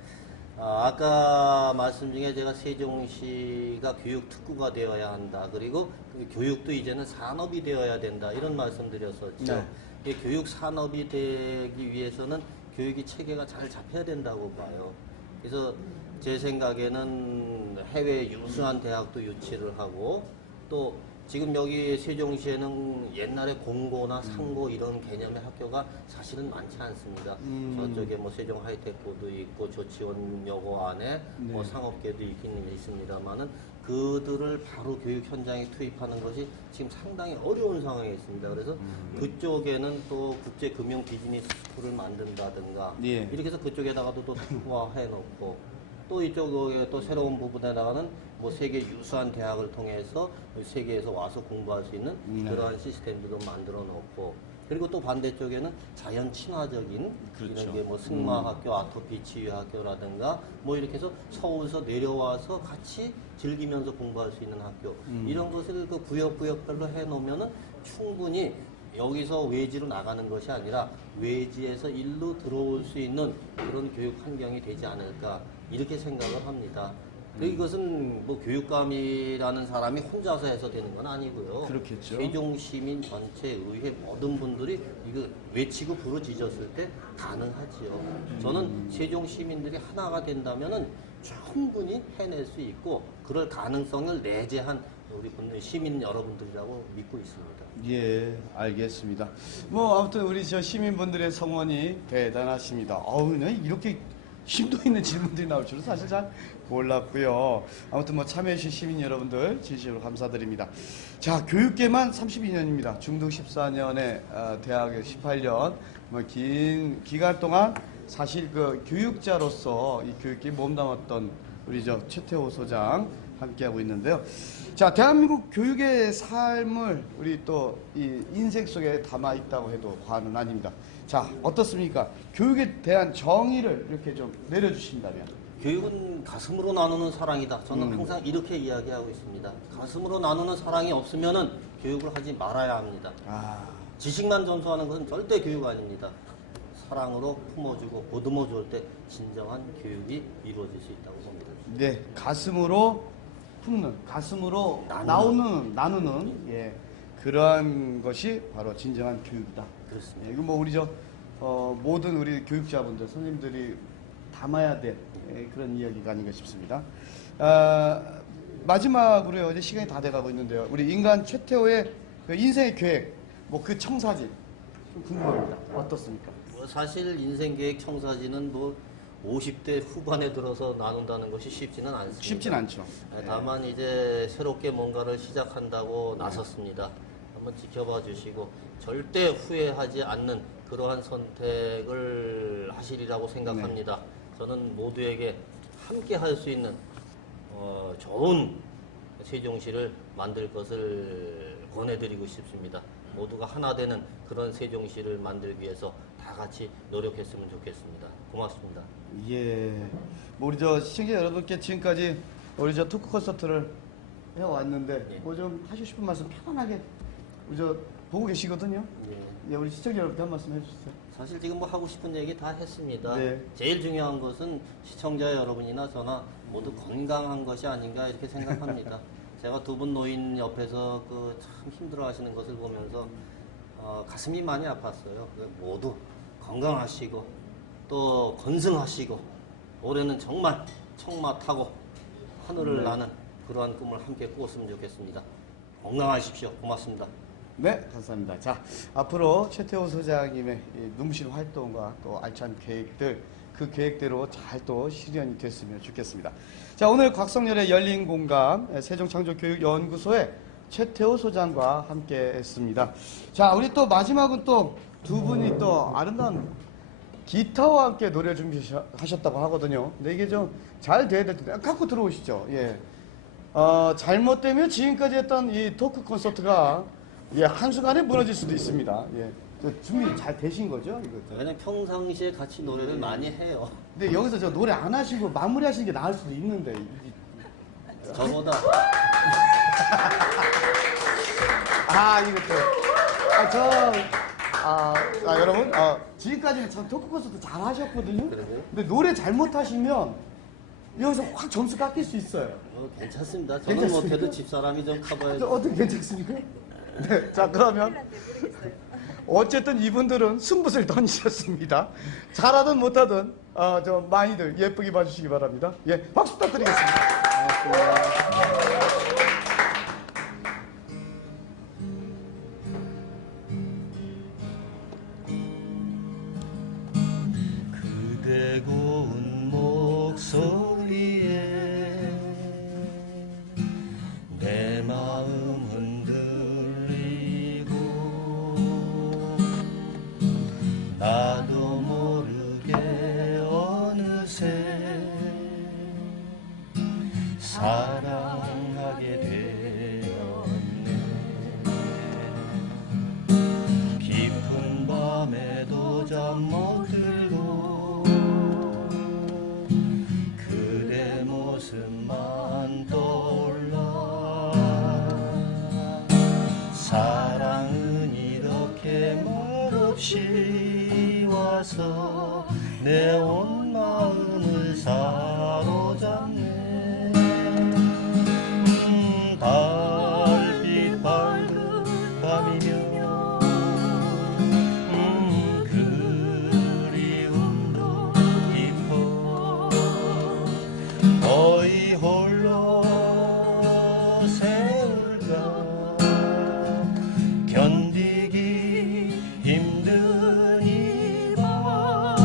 아까 말씀 중에 제가 세종시가 교육 특구가 되어야 한다. 그리고 그 교육도 이제는 산업이 되어야 된다. 이런 말씀 드렸었죠. 네. 이 교육 산업이 되기 위해서는 교육의 체계가 잘 잡혀야 된다고 봐요. 그래서 제 생각에는 해외 유수한 대학도 유치를 하고 또 지금 여기 세종시에는 옛날에 공고나 상고 이런 개념의 학교가 사실은 많지 않습니다. 저쪽에 뭐 세종 하이테크도 있고 조치원여고 안에 뭐 상업계도 있긴 있습니다만은 그들을 바로 교육 현장에 투입하는 것이 지금 상당히 어려운 상황에 있습니다. 그래서 그쪽에는 또 국제금융 비즈니스 스쿨을 만든다든가 예. 이렇게 해서 그쪽에다가도 또 특화해 놓고 또 이쪽에 또 새로운 부분에다가는 뭐 세계 유수한 대학을 통해서 세계에서 와서 공부할 수 있는 그러한 시스템들도 만들어 놓고 그리고 또 반대쪽에는 자연 친화적인 그렇죠. 이런 게 뭐 승마학교, 아토피 치유학교라든가 뭐 이렇게 해서 서울서 내려와서 같이 즐기면서 공부할 수 있는 학교 이런 것을 그 구역구역별로 해 놓으면은 충분히 여기서 외지로 나가는 것이 아니라 외지에서 일로 들어올 수 있는 그런 교육 환경이 되지 않을까 이렇게 생각을 합니다. 그리고 이것은 뭐 교육감이라는 사람이 혼자서 해서 되는 건 아니고요. 그렇겠죠. 세종 시민 전체 의회 모든 분들이 이거 외치고 부르짖었을 때 가능하지요. 저는 세종 시민들이 하나가 된다면은 충분히 해낼 수 있고 그럴 가능성을 내재한 우리 분들 시민 여러분들이라고 믿고 있습니다. 예, 알겠습니다. 뭐 아무튼 우리 저 시민분들의 성원이 대단하십니다. 네, 이렇게 심도 있는 질문들이 나올 줄은 사실 잘 몰랐고요. 아무튼 뭐 참여해주신 시민 여러분들 진심으로 감사드립니다. 자, 교육계만 32년입니다. 중등 14년에 대학에 18년, 뭐 긴 기간 동안 사실 그 교육자로서 이 교육계에 몸담았던 우리 저 최태호 소장 함께하고 있는데요. 자, 대한민국 교육의 삶을 우리 또 이 인생 속에 담아 있다고 해도 과언은 아닙니다. 자, 어떻습니까? 교육에 대한 정의를 이렇게 좀 내려주신다면. 교육은 가슴으로 나누는 사랑이다. 저는 항상 이렇게 이야기하고 있습니다. 가슴으로 나누는 사랑이 없으면은 교육을 하지 말아야 합니다. 지식만 전수하는 것은 절대 교육 아닙니다. 사랑으로 품어주고 보듬어 줄 때 진정한 교육이 이루어질 수 있다고 봅니다. 네, 가슴으로 품는, 가슴으로 나누는 예, 그러한 것이 바로 진정한 교육이다. 그렇습니다. 예, 이거 뭐 우리 모든 우리 교육자분들, 선생님들이 담아야 될 그런 이야기가 아닌가 싶습니다. 마지막으로요, 이제 시간이 다 돼가고 있는데요. 우리 인간 최태호의 그 인생의 계획, 뭐 그 청사진 좀 궁금합니다. 어떻습니까? 뭐 사실 인생 계획 청사진은 뭐 50대 후반에 들어서 나눈다는 것이 쉽지는 않습니다. 쉽진 않죠. 다만 이제 새롭게 뭔가를 시작한다고 나섰습니다. 한번 지켜봐 주시고 절대 후회하지 않는 그러한 선택을 하시리라고 생각합니다. 저는 모두에게 함께 할 수 있는 좋은 세종시를 만들 것을 권해드리고 싶습니다. 모두가 하나 되는 그런 세종시를 만들기 위해서 다 같이 노력했으면 좋겠습니다. 고맙습니다. 예. 뭐 우리 저 시청자 여러분께 지금까지 우리 저 토크 콘서트를 해왔는데 예. 뭐 좀 하시고 싶은 말씀 편안하게 우리 저 보고 계시거든요. 예. 예, 우리 시청자 여러분께 한 말씀 해주세요. 사실 지금 뭐 하고 싶은 얘기 다 했습니다. 네. 제일 중요한 것은 시청자 여러분이나 저나 모두 건강한 것이 아닌가 이렇게 생각합니다. 제가 두 분 노인 옆에서 그 참 힘들어하시는 것을 보면서 가슴이 많이 아팠어요. 모두 건강하시고 또 건승하시고 올해는 정말 청마 타고 하늘을 네. 나는 그러한 꿈을 함께 꾸었으면 좋겠습니다. 건강하십시오. 고맙습니다. 네, 감사합니다. 자, 앞으로 최태호 소장님의 이 눈부신 활동과 또 알찬 계획들, 그 계획대로 잘 또 실현이 됐으면 좋겠습니다. 자, 오늘 곽성열의 열린 공감 세종창조교육연구소의 최태호 소장과 함께 했습니다. 자, 우리 또 마지막은 또 두 분이 또 아름다운 기타와 함께 노래 준비하셨다고 하거든요. 근데 이게 좀 잘 돼야 될 텐데, 갖고 들어오시죠. 예. 잘못되면 지금까지 했던 이 토크 콘서트가 예, 한순간에 무너질 수도 있습니다. 예. 저 준비 잘 되신 거죠? 이것도. 그냥 평상시에 같이 노래를 많이 해요. 근데 여기서 저 노래 안 하시고 마무리 하시는 게 나을 수도 있는데. 이게- 저보다 여러분, 지금까지는 참 토크 콘서트 잘 하셨거든요. 그러게요. 근데 노래 잘못하시면 여기서 확 점수 깎일 수 있어요. 괜찮습니다. 저는 괜찮습니까? 못해도 집사람이 좀 커버해줘. 어떻게 괜찮습니까? 네, 자, 그러면 어쨌든 이분들은 승부를 던지셨습니다. 잘하든 못하든 저 많이들 예쁘게 봐주시기 바랍니다. 예, 박수 부탁드리겠습니다. 고맙습니다. 그대 고운 목소리에 내 마음 흔들리고 나도 모르게 어느새 사랑하게 되었네. 깊은 밤에도 잠 못 들고 그대 모습만 떠올라. 사랑은 이렇게 말없이 와서 내 온 마음을 사로잡네. 달빛 밝은 밤이며 그리움도 깊어 거의 홀로 세울까. 견디기 힘든 이 밤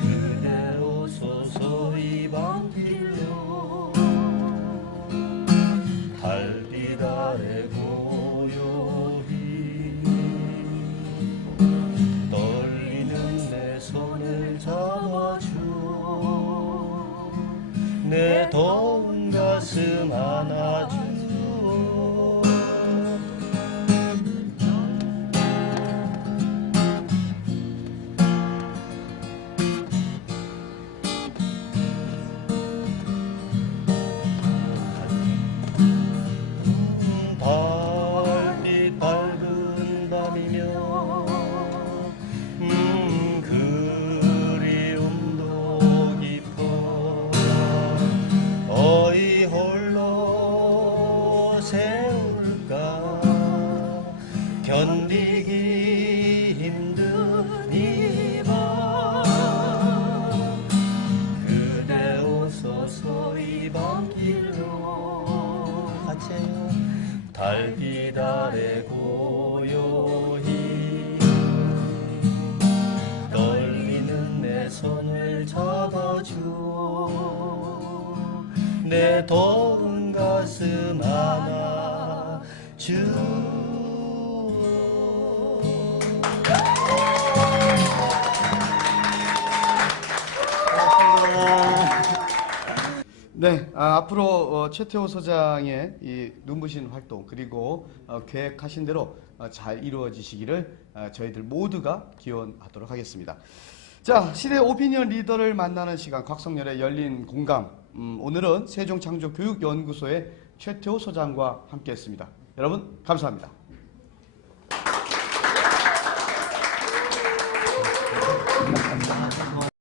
그대 오소서 이 밤길로 달빛 아래 고요히 떨리는 내 손을 잡아줘. 내 더운 가슴 안아줘. 달빛 밝은 밤이며 그리움도 깊어 어이 홀로 세울까. 견디기 힘든 이 밤 그대 오소서 이 밤길로 같이 해요. 달빛 아래 고요히 떨리는 내 손을 잡아줘. 내 더운 가슴 안아줘. 앞으로 최태호 소장의 이 눈부신 활동 그리고 계획하신 대로 잘 이루어지시기를 저희들 모두가 기원하도록 하겠습니다. 자, 시대 오피니언 리더를 만나는 시간 곽성렬의 열린 공감. 오늘은 세종창조교육연구소의 최태호 소장과 함께했습니다. 여러분 감사합니다.